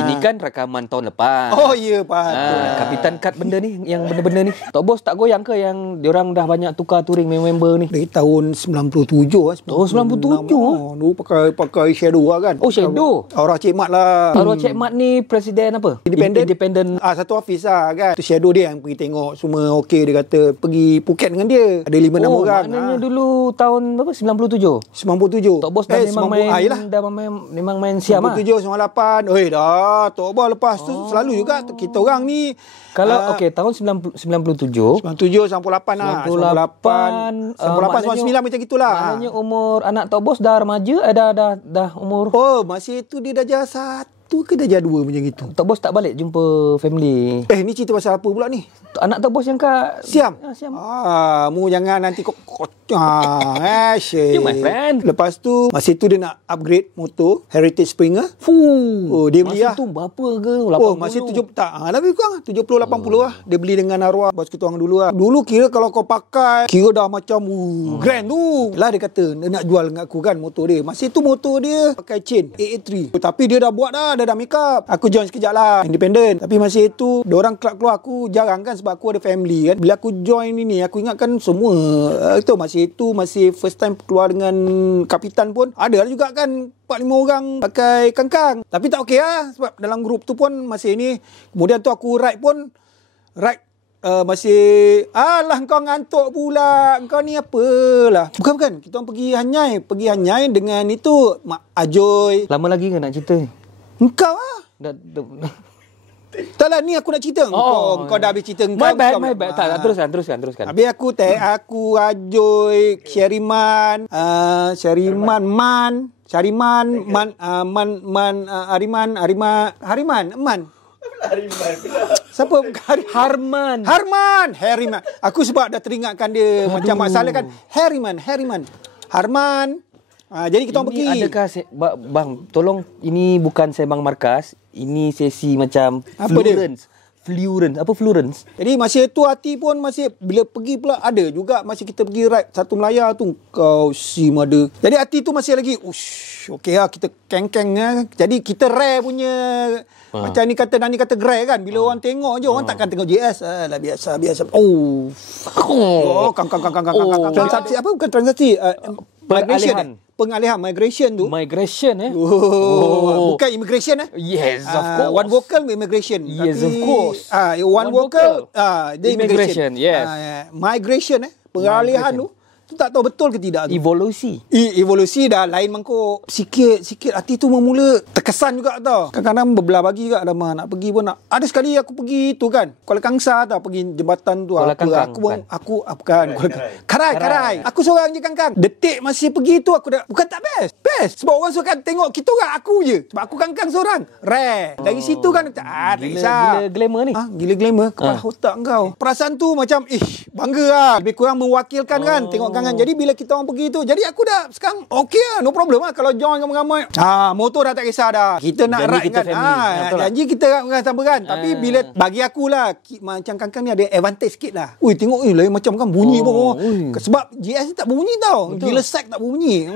Ini kan rakaman tahun lepas. Oh ya, patut. Kapitan cut benda ni, yang benda-benda ni. Tok Bos tak goyang ke yang diorang dah banyak tukar touring member ni? Dari tahun 97 97. Dulu pakai Shadow lah kan. Oh, Shadow. Arwah Cik Mat lah. Arwah Cik Mat ni presiden apa? Independent. Satu office lah kan. Tu Shadow dia yang pergi tengok semua okey. Dia kata pergi Phuket dengan dia. Ada 5-6 orang. Maknanya dulu tahun berapa? 97. 97. Tok Bos dah memang main siam 97, 98. Dah. Tok Bos lepas tu selalu juga kita orang ni. Kalau tahun 97 98 lah. 98 99 macam gitulah. Maknanya umur anak Tok Bos dah remaja, dah umur. Oh, masih tu dia darjah 1 ke darjah 2 macam gitu. Tok Bos tak balik jumpa family. Ni cerita pasal apa pula ni? Anak Tok Bos yang kat Siam. Siam. Mu jangan nanti You my friend. Lepas tu masa tu dia nak upgrade motor Heritage Springer. Dia beli masa tu berapa ke? 80. Masa 70 tak. Lebih kurang 70-80 lah. Dia beli dengan arwah bos kita orang dulu lah. Dulu kira kalau kau pakai kira dah macam grand tu. Lah dia kata dia nak jual dengan aku kan motor dia. Masa tu motor dia pakai chain AA3. Tapi dia dah buat dah, dah make up. Aku join sekejap lah, independent. Tapi masa itu diorang keluar aku jarang kan sebab aku ada family kan. Bila aku join ini aku ingatkan semua itu masih first time keluar dengan kapitan pun ada juga kan 4-5 orang pakai kangkang. Tapi tak okey lah sebab dalam grup tu pun masih ni. Kemudian tu aku ride masih kau ngantuk pula. Kau ni apalah. Bukan. Kita orang pergi Hanyai dengan itu Mak Ajoy. Lama lagi ke nak cerita ni? Engkau lah. Tak lah, ni aku nak cerita. Kau dah habis cerita engkau. My bad. Tak, teruskan. Habis aku Ajoy, Syariman, Siapa? Harman. Aku sebab dah teringatkan dia macam masalah kan. Harman. Jadi kita orang Ini pergi. adakah bang, tolong, ini bukan sembang markas, ini sesi macam Apa dia? Fluence. Jadi masa tu hati pun masih bila pergi pula ada juga masa kita pergi ride satu Melaya tu kau sim ada. Jadi hati tu masih lagi okey lah kita keng-keng lah. Jadi kita rare punya macam ni kata Nani kata grey kan bila orang tengok je orang takkan tengok JS lah biasa. Kang. Transaksi apa bukan transaksi pengalihan migration tu. Migration Bukan immigration Yes, of course. One vocal immigration. Yes, of course. One vocal dia Immigration, yes. Migration pengalihan tu tak tahu betul ke tidak tu. Evolusi. Evolusi dah lain mangkuk. Sikit hati tu memula terkesan juga tau. Kadang-kadang berbelah bagi juga lama nak pergi pun nak. Ada sekali aku pergi tu kan. Kuala Kangsar tau pergi jembatan tu. Kuala Kangkang, Aku bukan. Karai. Aku seorang je Kangkang. Detik masih pergi tu aku dah bukan tak best. Best. Sebab orang suka tengok kita orang aku je. Sebab aku Kangkang seorang. Rare. Dari situ kan tak kisah. Gila glamour ni. Gila glamour kepala otak kau. Perasaan tu macam bangga lah. Lebih kurang mewakilkan kan tengok kangan. Jadi bila kita orang pergi tu, jadi aku dah sekarang okey lah, no problem lah kalau join ramai-ramai. Motor dah tak kisah dah. Kita nak ride kan. Janji kita sama kan. Tapi bila bagi aku lah macam Kangkang ni ada advantage sikit lah. Tengok lain macam kan bunyi pun. Sebab GS ni tak bunyi tau. Betul. Gila sack tak bunyi.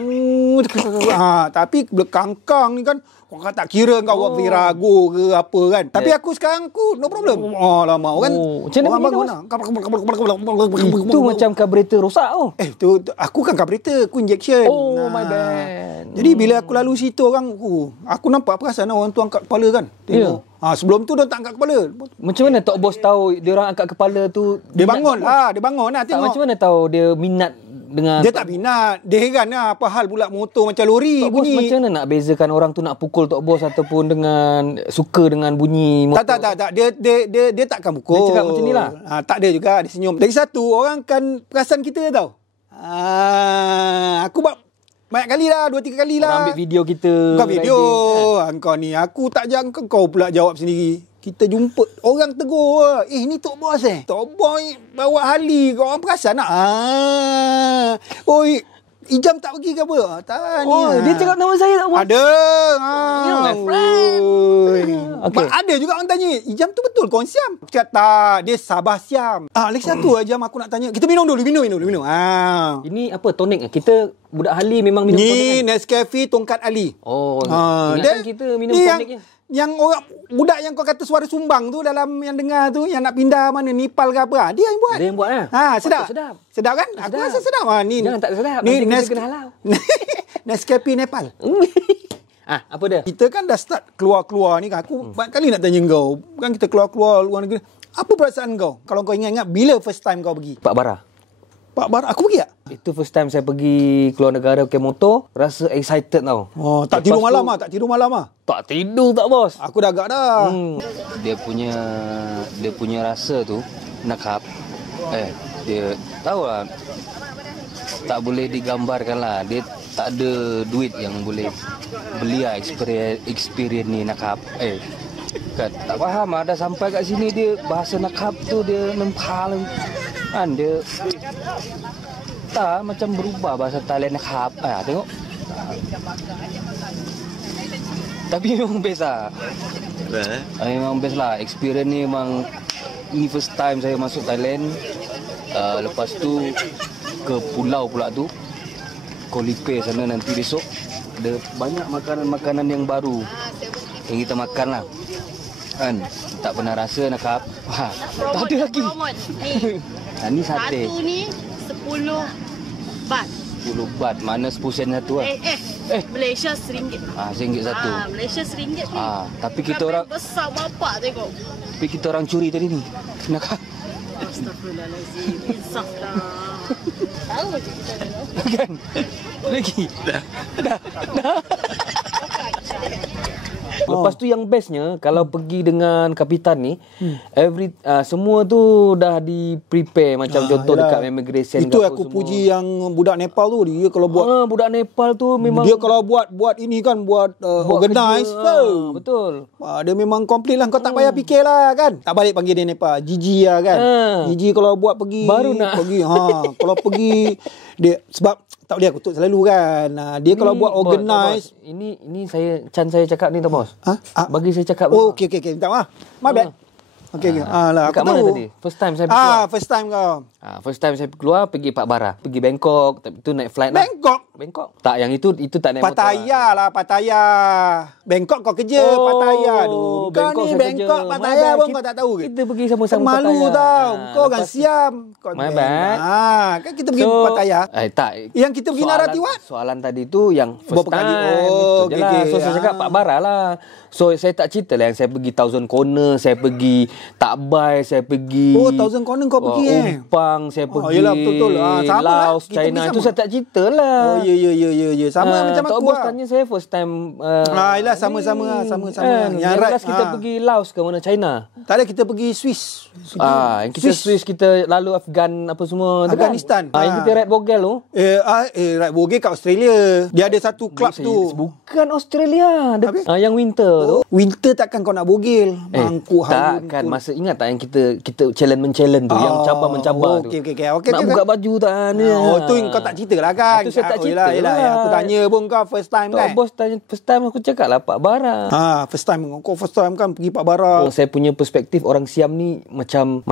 Tapi bila Kangkang ni kan kau tak kira kau buat virago ke apa kan. Tapi aku sekarang no problem. Lama kan. Macam mana bunyi tu? Itu macam carburetor rosak tu aku kan carburetor, aku injection. My bad. Jadi bila aku lalu situ orang aku nampak perasaan orang tu angkat kepala kan. Tengok. Sebelum tu dia tak angkat kepala. Macam mana Tok Bos tahu dia orang angkat kepala tu? Dia bangun lah tengok. Macam mana tahu dia minat dengan dia tak minat. Dia heran lah apa hal pula motor macam lori Tok Bos bunyi. Macam mana nak bezakan orang tu nak pukul Tok Bos ataupun dengan suka dengan bunyi motor? Tak. Dia takkan pukul. Dia cakap macam ni lah. Tak ada juga, dia senyum. Lagi satu, orang kan perasan kita tau. Aku buat banyak kali lah, 2-3 kali lah. Orang ambil video kita. Bukan video. Kau ni, aku tak jangan kau pula jawab sendiri. Kita jumpa, orang tegur. Ni Tok Bos Tok Bos bawa Harley. Kau orang perasan tak? Ijam tak pergi ke apa? Dia cakap nama saya tak Bos? Ada. My friend. Okay. Ada juga orang tanya, Ijam tu betul kau Siam? Aku cakap tak, dia Sabah Siam. Lagi satu Ijam aku nak tanya. Kita minum dulu, minum. Ini apa, tonic? Kita budak Harley memang minum tonic kan? Ni Nescafe Tongkat Ali. Ingatkan kita minum tonicnya. Yang orang budak yang kau kata suara sumbang tu dalam yang dengar tu yang nak pindah mana Nepal ke apa dia yang buat. Dia yang buat lah. Sedap. Sedap kan? Aku rasa sedap. Ni jangan tak sedap. Ni kita kena halau. Nescafe Nepal. Apa dia? Kita kan dah start keluar-keluar ni kan. Aku banyak kali nak tanya kau. Kan kita keluar-keluar luar negeri. Apa perasaan kau? Kalau kau ingat-ingat bila first time kau pergi? Pak Bara, aku pergi tak? Itu first time saya pergi keluar negara pakai motor. Rasa excited tau. Tak tidur malam lah. Tak tidur malam lah. Tak tidur tak Bos? Aku dah agak dah. Dia punya rasa tu nakap. Dia tahu lah. Tak boleh digambarkan lah. Dia tak ada duit yang boleh beli lah experience ni nakap. Kan tak faham lah. Dah sampai kat sini dia bahasa nakap tu dia nempal kan dia tak macam berubah bahasa Thailand nakap. Tengok. Tapi memang best lah. Memang best lah. Experience ni memang ni first time saya masuk Thailand. Lepas tu ke pulau pula tu. Koh Lipe sana nanti besok. Ada banyak makanan-makanan yang baru yang kita makan lah. Kan tak pernah rasa nakap. Tak ada lagi. Ni sate. Satu ni 10 baht. 10 baht. Mana 10 sen satu lah. Malaysia RM1. RM1 satu. Malaysia RM1 ni. Tapi kita orang besar bapak tengok. Tapi kita orang curi tadi ni. Nakap. Astagfirullahalazim. Insaf lah. Tahu je kita ni. Kan? Lagi. Dah. Lepas tu yang bestnya kalau pergi dengan kapitan ni semua tu dah di prepare macam contoh dekat immigration. Itu aku puji yang budak Nepal tu. Dia kalau buat budak Nepal tu memang dia kalau buat ini kan buat organize betul. Dia memang complete lah. Kau tak payah fikir lah kan. Tak balik panggil dia Nepal Gigi lah kan. Gigi kalau buat pergi baru nak pergi kalau pergi dia sebab tak boleh aku tutup selalu kan. Dia kalau buat Bos, organize. bos. Ini saya cakap ni tau bos. Bagi saya cakap. Oh, okey. Minta maaf. My bad. Okey. Lah, Dekat aku mana tahu. tadi? First time saya pergi keluar. First time kau. First time saya keluar pergi Pak Bara, pergi Bangkok, itu naik flight lah. Bangkok. Tak, yang itu tak naik motor. Pattaya lah, Pattaya. Bangkok kau kerja, Pattaya tu. Kau Bangkok ni saya Bangkok, kerja. Pattaya My pun bad. kau tak tahu ke? Kita pergi sama-sama Malu Pattaya. tau. Kau orang lepas tu- Siam. Kau My bad. Kan kita pergi Pattaya. Tak. Yang kita pergi Naratiwat? Soalan tadi tu yang first Berapa kali? time. Oh, Itu je lah. okey. So saya cakap Pak Bara lah. So saya tak cerita lah yang saya pergi Thousand Corner, saya pergi Takbai, saya pergi Thousand Corner kau pergi Umpang, saya pergi yelah, betul-betul. Sama lah. Laos, Kita China. pergi Itu sama. saya tak cerita lah. Ya. Sama macam Tok aku Bos lah. tanya saya first time. Yelah, sama-sama lah. Sama-sama. Yang right. last kita pergi Laos ke mana, China. Tak ada, kita pergi Swiss. Yang kita Swiss, kita lalu Afghan apa semua tu Afghanistan. kan? Yang kita Red Bogel tu. Right, Bogey kat Australia. Dia ada satu club tu. Bukan Australia. Yang winter tu. Winter takkan kau nak bogel. Mangkuk harum. Tak kan, masa ingat tak yang kita challenge tu, yang mencabar tu. Okey. Nak buka baju tak ni. Tu kau tak cerita lah kan. Itu saya tak cerita yelah. lah. Aku tanya pun kau first time Tok kan. Bos tanya first time, aku cakap lah Pak Bara. First time. Kau first time kan pergi Pak Bara. Saya punya perspektif orang Siam ni macam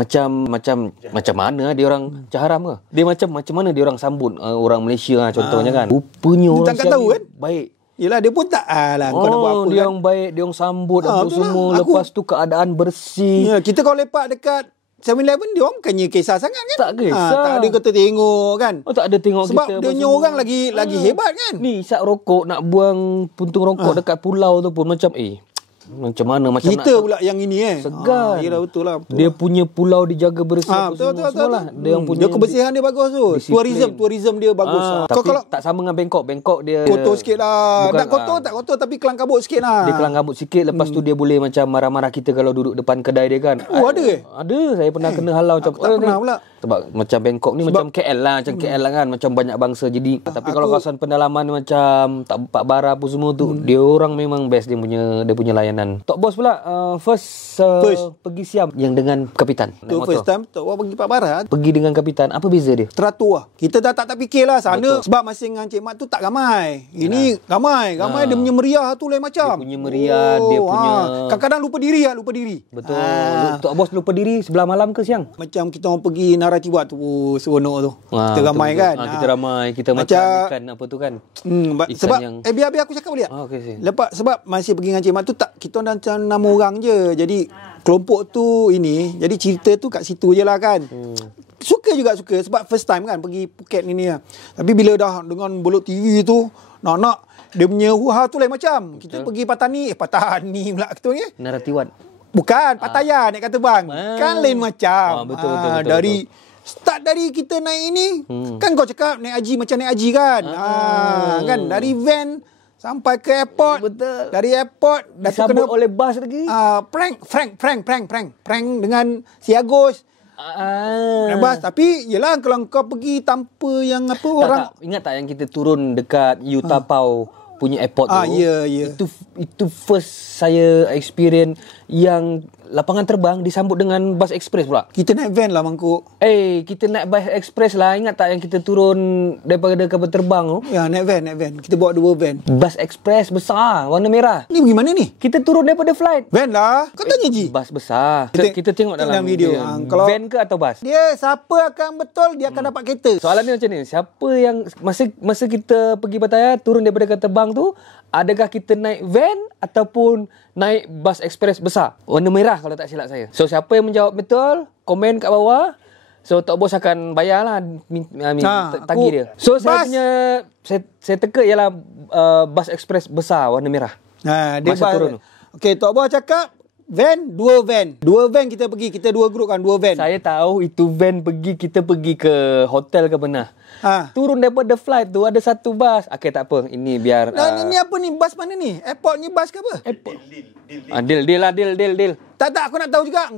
mana dia orang Caharam ke? Dia macam mana dia orang sambut orang Malaysia lah, contohnya kan. Rupanya orang Takkan Siam tahu ni kan? baik. Yelah, dia pun tak lah kau nak buat apa dia kan. orang baik, dia orang sambut apa betul lah. semua. Lepas tu keadaan bersih. Ya, kita kalau lepak dekat 7-Eleven, dia orang bukannya kisah sangat kan? Tak kisah. Tak ada kata tengok kan. Tak ada tengok Sebab kita. dia punya orang lagi hebat kan. Ni isap rokok, nak buang puntung rokok dekat pulau tu pun macam macam mana macam Kita nak pula yang ini segan. Yelah, betul lah. Dia punya pulau dijaga bersih apa Betul. semua lah. Dia yang punya dia kebersihan dia bagus tu. disiplin. Tourism dia bagus. Kau Tapi kalau tak sama dengan Bangkok dia kotor sikit lah. bukan, Tak kotor tapi kelang kabut sikit lah. dia kelang kabut sikit. Lepas tu dia boleh macam marah-marah kita kalau duduk depan kedai dia kan. Ada Ada. Saya pernah kena halau macam Aku tak pernah pula. Sebab macam Bangkok ni macam KL lah, KL lah kan, macam banyak bangsa. Jadi tapi kalau kawasan pendalaman ni macam Pak Bara apa semua tu, dia orang memang best dia punya layanan. Tok Bos pula first pergi Siam yang dengan kapitan. Tu first time Tok Bos pergi Pak Bara. Pergi dengan kapitan, apa beza dia? Teratur lah. Kita dah tak fikir lah sana. Sebab masa dengan Cik Mat tu tak ramai. Ini ramai. Dia punya meriah tu lain macam. Dia punya meriah, dia punya kadang-kadang lupa diri. Betul. Tok Bos lupa diri sebelah malam ke siang? Macam kita orang pergi Naratiwat tu, seronok tu. Kita ramai betul. kan. Kita ramai, kita macam makan ikan apa tu kan. Ikan sebab yang biar aku cakap boleh tak? okey. Lepas sebab masih pergi dengan Cik Mat tu tak, kita orang macam 6 orang je. Jadi kelompok tu ini, jadi cerita tu kat situ je lah kan. Suka sebab first time kan pergi Phuket ni lah. Tapi bila dah dengan bolot TV tu, nak dia punya huha tu lain macam. Kita pergi Patani pula kita ni. Naratiwat. Bukan, Pattaya naik kata bang. Kan lain macam. Betul. Start dari kita naik ini, kan kau cakap naik haji macam naik haji kan. Kan dari van sampai ke airport. Betul. Dari airport dah Disambut oleh bas lagi. prank dengan si Agus. Bas, tapi yelah kalau kau pergi tanpa yang apa orang Ingat tak yang kita turun dekat Utapao punya airport tu? Ya. Itu first saya experience yang lapangan terbang disambut dengan bus express pula. kita naik van lah mangkuk. Kita naik bus express lah. Ingat tak yang kita turun daripada kapal terbang tu? Ya, naik van. Kita bawa 2 van. Bus express besar warna merah. Ni pergi mana ni? Kita turun daripada flight. Van lah. Kau tanya Ji. Bus besar. Kita tengok dalam video. Kalau van ke atau bus? dia siapa akan betul dia akan dapat kereta. Soalan ni macam ni. Siapa yang masa kita pergi Pattaya turun daripada kapal terbang tu, adakah kita naik van ataupun naik bus express besar warna merah kalau tak silap saya? So siapa yang menjawab betul, komen kat bawah. So Tok Bos akan bayar lah tagih dia. So saya punya saya teka ialah bus express besar warna merah. Dia Masa turun tu. Okey, Tok Bos cakap van, 2 van. 2 van kita pergi. Kita 2 grup kan, 2 van. Saya tahu itu van kita pergi ke hotel ke benar. Turun daripada flight tu ada satu bus. Okey, tak apa. Ini biar Dan ini apa ni? Bas mana ni? Airport ni bas ke apa? airport. Deal. Tak, aku nak tahu juga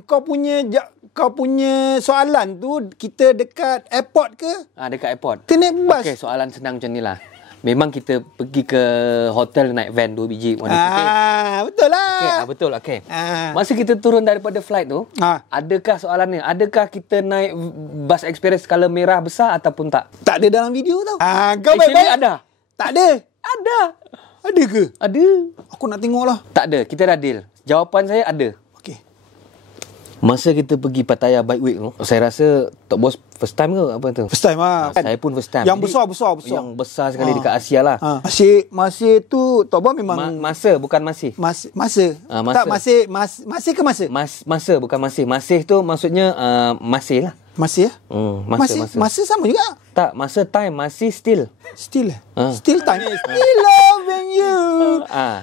kau punya soalan tu kita dekat airport ke? Dekat airport. Kita naik bas. Okey, soalan senang macam ni lah. Memang kita pergi ke hotel naik van 2 biji warna putih. Betul lah. Okey, betul. Okey. Ah. Masa kita turun daripada flight tu, adakah soalannya, adakah kita naik bus express skala merah besar ataupun tak? Tak ada dalam video tau. Kau Actually baik-baik. ada. Tak ada. Ada. Ada ke? Ada. Aku nak tengok lah. Tak ada. Kita dah deal. Jawapan saya ada. Okey. Masa kita pergi Pattaya Bike Week tu, saya rasa Tok Bos first time ke apa tu? First time lah. Saya pun first time. Yang Jadi, besar. Yang besar sekali dekat Asia lah. Masih tu Tok Bos memang Masa bukan masih. masa. Masa. Tak masih ke masa? Masa bukan masih. Masih tu maksudnya masih lah. Masih ya? Masa sama juga. Tak, masa time masih still. Still Still time. Still loving you.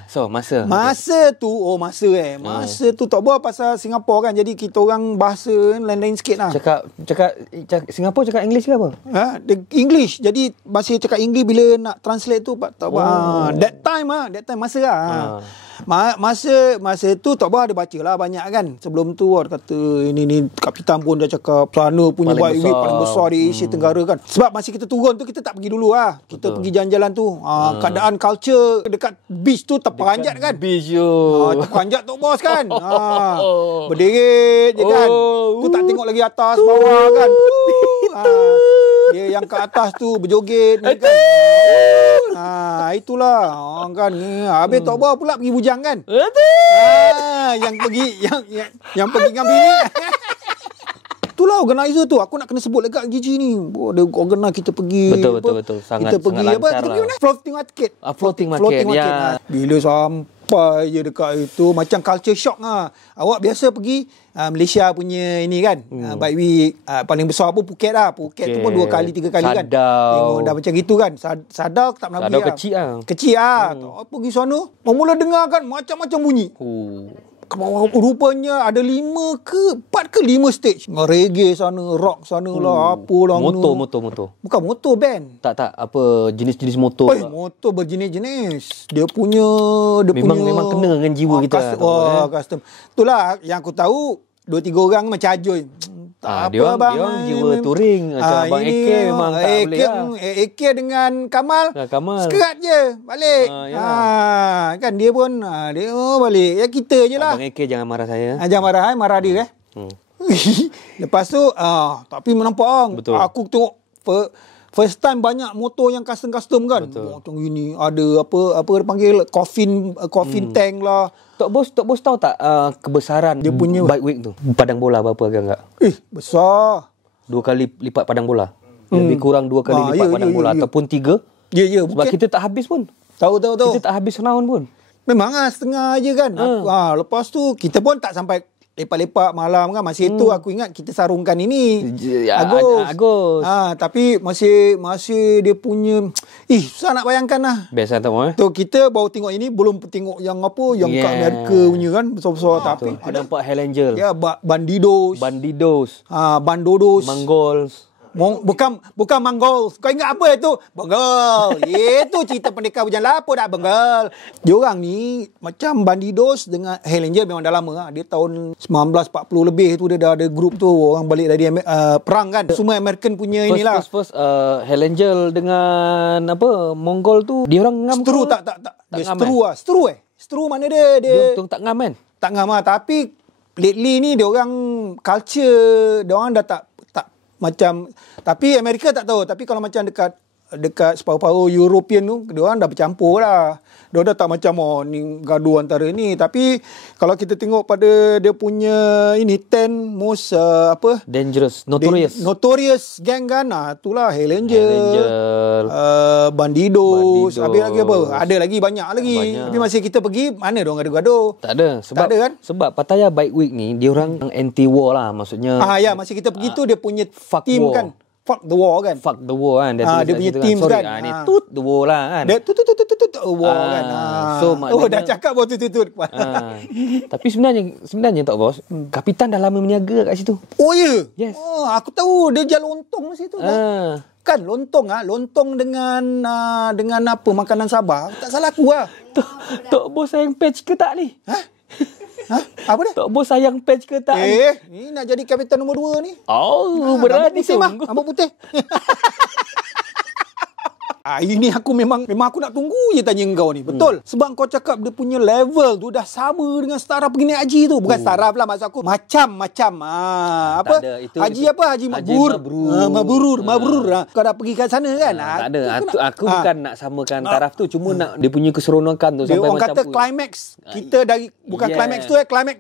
So masa. Masa tu Masa tu Tok Bos pasal Singapura kan. Jadi kita orang bahasa lain-lain sikit lah. Cakap Singapura cakap English ke apa? English. Jadi masih cakap English bila nak translate tu Tok Bos. That time masa lah. Masa tu Tok Bos ada baca lah banyak kan. Sebelum tu ada kata ini Kapitan pun dah cakap sana punya Paling bike week paling besar di Asia Tenggara kan. Sebab masa kita turun tu kita tak pergi dulu lah. Kita pergi jalan-jalan tu. Keadaan culture dekat beach tu terperanjat kan. Beach tu. Terperanjat Tok Bos kan. Berderit je kan. Tu tak tengok lagi atas bawah kan. Dia yang ke atas tu berjoget ni kan. Itulah kan. Habis Tok Bos pula pergi bujang kan. Yang pergi yang pergi dengan bini. Itulah organizer tu. Aku nak kena sebut dekat GG ni. Ada organize kita pergi. Betul. Sangat kita pergi sangat apa? lancar Kita pergi lah. mana? Floating market. Floating market. Ya. Bila sampai je dekat itu macam culture shock lah. Awak biasa pergi Malaysia punya ini kan. Bike week paling besar pun Phuket lah. Phuket tu pun 2 kali 3 kali kan. Sadau. Tengok dah macam gitu kan. Sadau tak pernah Sadau pergi kecil lah. Kecil lah. Pergi sana mula dengar kan macam-macam bunyi. Rupanya ada 4 ke 5 stage. Reggae sana, rock sana lah, apa lah. Motor. Bukan motor, band. Tak, apa jenis-jenis motor. Motor berjenis-jenis. Dia Memang kena dengan jiwa kita. Custom. Itulah yang aku tahu 2-3 orang macam Ajoy. Tak dia apa bang. Dia orang jiwa touring. Macam Abang AK memang tak boleh lah. AK dengan Kamal. Sekerat je. Balik. Kan dia pun dia balik. Ya kita je lah. Abang AK jangan marah saya. Jangan marah. Marah dia Lepas tu tapi nampak bang. Betul. Aku tengok first time banyak motor yang custom kan. Macam gini ada apa dia panggil coffin tank lah. Tok Bos tahu tak kebesaran dia punya bike week tu? Padang bola berapa agak-agak? Besar. 2 kali lipat padang bola. Lebih kurang 2 kali lipat padang bola ataupun 3. Ya. Sebab kita tak habis pun. Tahu. Kita tak habis round pun. Memang setengah je kan. Lepas tu kita pun tak sampai lepak-lepak malam kan. Masih tu aku ingat kita sarungkan ini. Agus. Tapi masih dia punya susah nak bayangkan lah. Biasa tak mau. Tu kita baru tengok ini belum tengok yang apa yang kat Amerika punya kan besar-besar tapi ada nampak Hell Angel. Ya Bandidos. Bandodos. Mongols. Bukan Mongol. Kau ingat apa itu? Bengal. Itu cerita Pendekar Hujan Lapar dah Bengal. Diorang ni macam Bandidos dengan Hell Angel memang dah lama lah. Dia tahun 1940 lebih tu dia dah ada grup tu. Orang balik dari perang kan. Semua American punya inilah. First Hell Angel dengan apa Mongol tu dia orang ngam. Stru tak. Dia stru lah. Stru mana dia? Dia tak ngam kan? Tak ngam lah. Tapi lately ni dia orang culture dia orang dah tak macam, tapi Amerika tak tahu. Tapi kalau macam dekat separuh-paruh European tu, dia orang dah bercampur lah. Dia dah tak macam ni gaduh antara ni. Tapi kalau kita tengok pada dia punya ini 10 most dangerous, notorious gang kan. Itulah Hell Angel. Bandidos. Habis lagi apa? Ada lagi banyak lagi. Tapi masih kita pergi mana dia orang gaduh-gaduh? Tak ada. Sebab tak ada kan? Sebab Pattaya Bike Week ni dia orang anti-war lah maksudnya. Masih kita pergi tu dia punya team kan. Fuck the war kan. Fuck the war kan. Dia punya team kan. Ni tut the war lah kan. Dia tut war kan. So maknanya, dah cakap bawa tut. Tapi sebenarnya Tok Bos, Kapitan dah lama berniaga kat situ. Oh ya? Yes. Aku tahu dia jual lontong masa tu. Kan lontong dengan apa makanan Sabah. Tak salah aku lah. Tok Bos sayang patch ke tak ni? Apa dia? Tok Bos sayang patch ke tak ni? Ni nak jadi kapitan nombor 2 ni. Berani sungguh. Rambut putih. Ini aku memang aku nak tunggu je tanya engkau ni. Betul. Sebab kau cakap dia punya level tu dah sama dengan startup pergi naik haji tu. Bukan startup lah maksud aku. Macam apa? Tak ada. Haji apa? Haji mabrur. Mabrur. Kau dah pergi kat sana kan? Tak ada. Aku bukan nak samakan taraf tu, cuma nak dia punya keseronokan tu Dia sampai orang macam kata climax. Kita dari bukan climax tu climax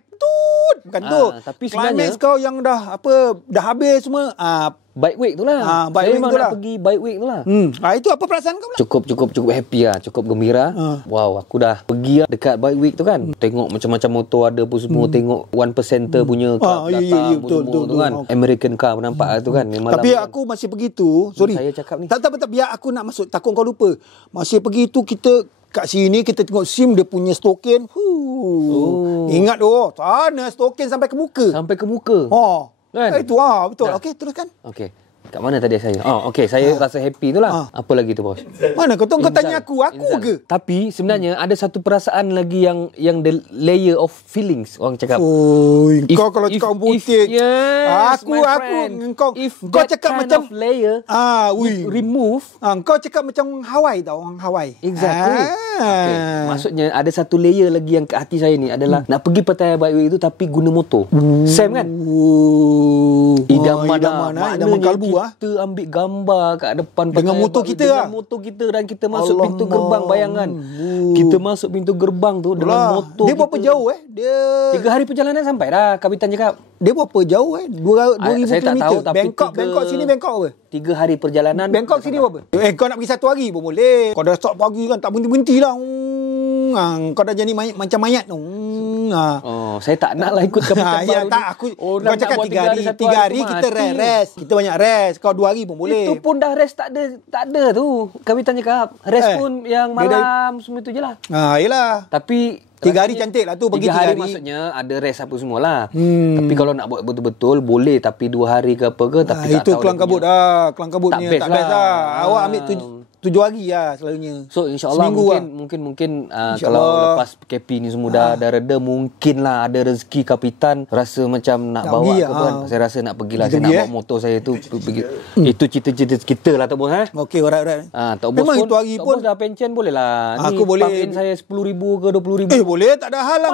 bukan tu. Tapi climax sebenarnya kau yang dah habis semua. bike week tu lah. Bike Saya week memang tu nak lah. pergi bike week tu lah. Itu apa perasaan kau pula? Cukup happy lah. Cukup gembira. Wow, aku dah pergi lah dekat bike week tu kan. Tengok macam-macam motor ada pun semua. Tengok 1% punya club datang betul, semua tu kan. American car nampak tu kan. Tapi aku masih pergi tu. Sorry. Saya cakap ni. Tak, biar aku nak masuk. Takut kau lupa. Masih pergi tu kita kat sini kita tengok SIM dia punya stokin. Ingat sana stokin sampai ke muka. Sampai ke muka. Kan? Itu betul. Okey, teruskan. Okey. Kat mana tadi saya? Okey, saya rasa happy tu lah. Apa lagi tu, bos? Mana kau tahu? Kau tanya aku ke? Tapi sebenarnya ada satu perasaan lagi yang the layer of feelings orang cakap. Kau kalau cakap butik. Yes, aku kau cakap macam layer remove. Kau cakap macam Hawaii tau, orang Hawaii. Exactly. Okay. Maksudnya ada satu layer lagi yang kat hati saya ni adalah nak pergi Pattaya Bike Week tu tapi guna motor. Sam kan? Idaman kalbu kita ambil gambar kat depan dengan motor kita dengan motor kita dan kita masuk pintu gerbang. Bayangkan kita masuk pintu gerbang tu dengan motor dia berapa jauh dia 3 hari perjalanan sampai dah. Kapitan cakap dia berapa jauh 2,000 saya tak tahu, tapi Bangkok sini Bangkok apa 3 hari perjalanan. Bangkok sini berapa kau nak pergi 1 hari pun boleh. Kau dah start pagi kan tak berhenti lah. Kau dah jadi macam mayat tu. Saya tak nak lah ikut kapitan baru. Kau cakap 3 hari kita rest. Kita banyak rest. Kau 2 hari pun boleh. Itu pun dah rest tak ada tu. Kapitan cakap rest pun yang malam semua tu je lah. Yelah. Tapi 3 hari cantik lah tu. Pergi 3 hari maksudnya ada rest apa semualah. Tapi kalau nak buat betul-betul boleh. Tapi 2 hari ke apa ke. Tapi tak itu tahu kelang kabut dah. Kelang kabutnya tak best lah. Awak ambil 7 hari lah selalunya. So insyaAllah mungkin kalau lepas PKP ni semua dah reda, mungkin lah ada rezeki kapitan rasa macam nak bawa ke kan. Saya rasa nak pergilah. Saya nak bawa motor saya tu pergi. Itu cita-cita kita lah Tok Bos. Okey, alright. Tok Bos memang pun, itu hari Tok pun Bos dah pension boleh lah. Aku boleh pump in saya 10,000 ke 20,000. Boleh, tak ada hal lah.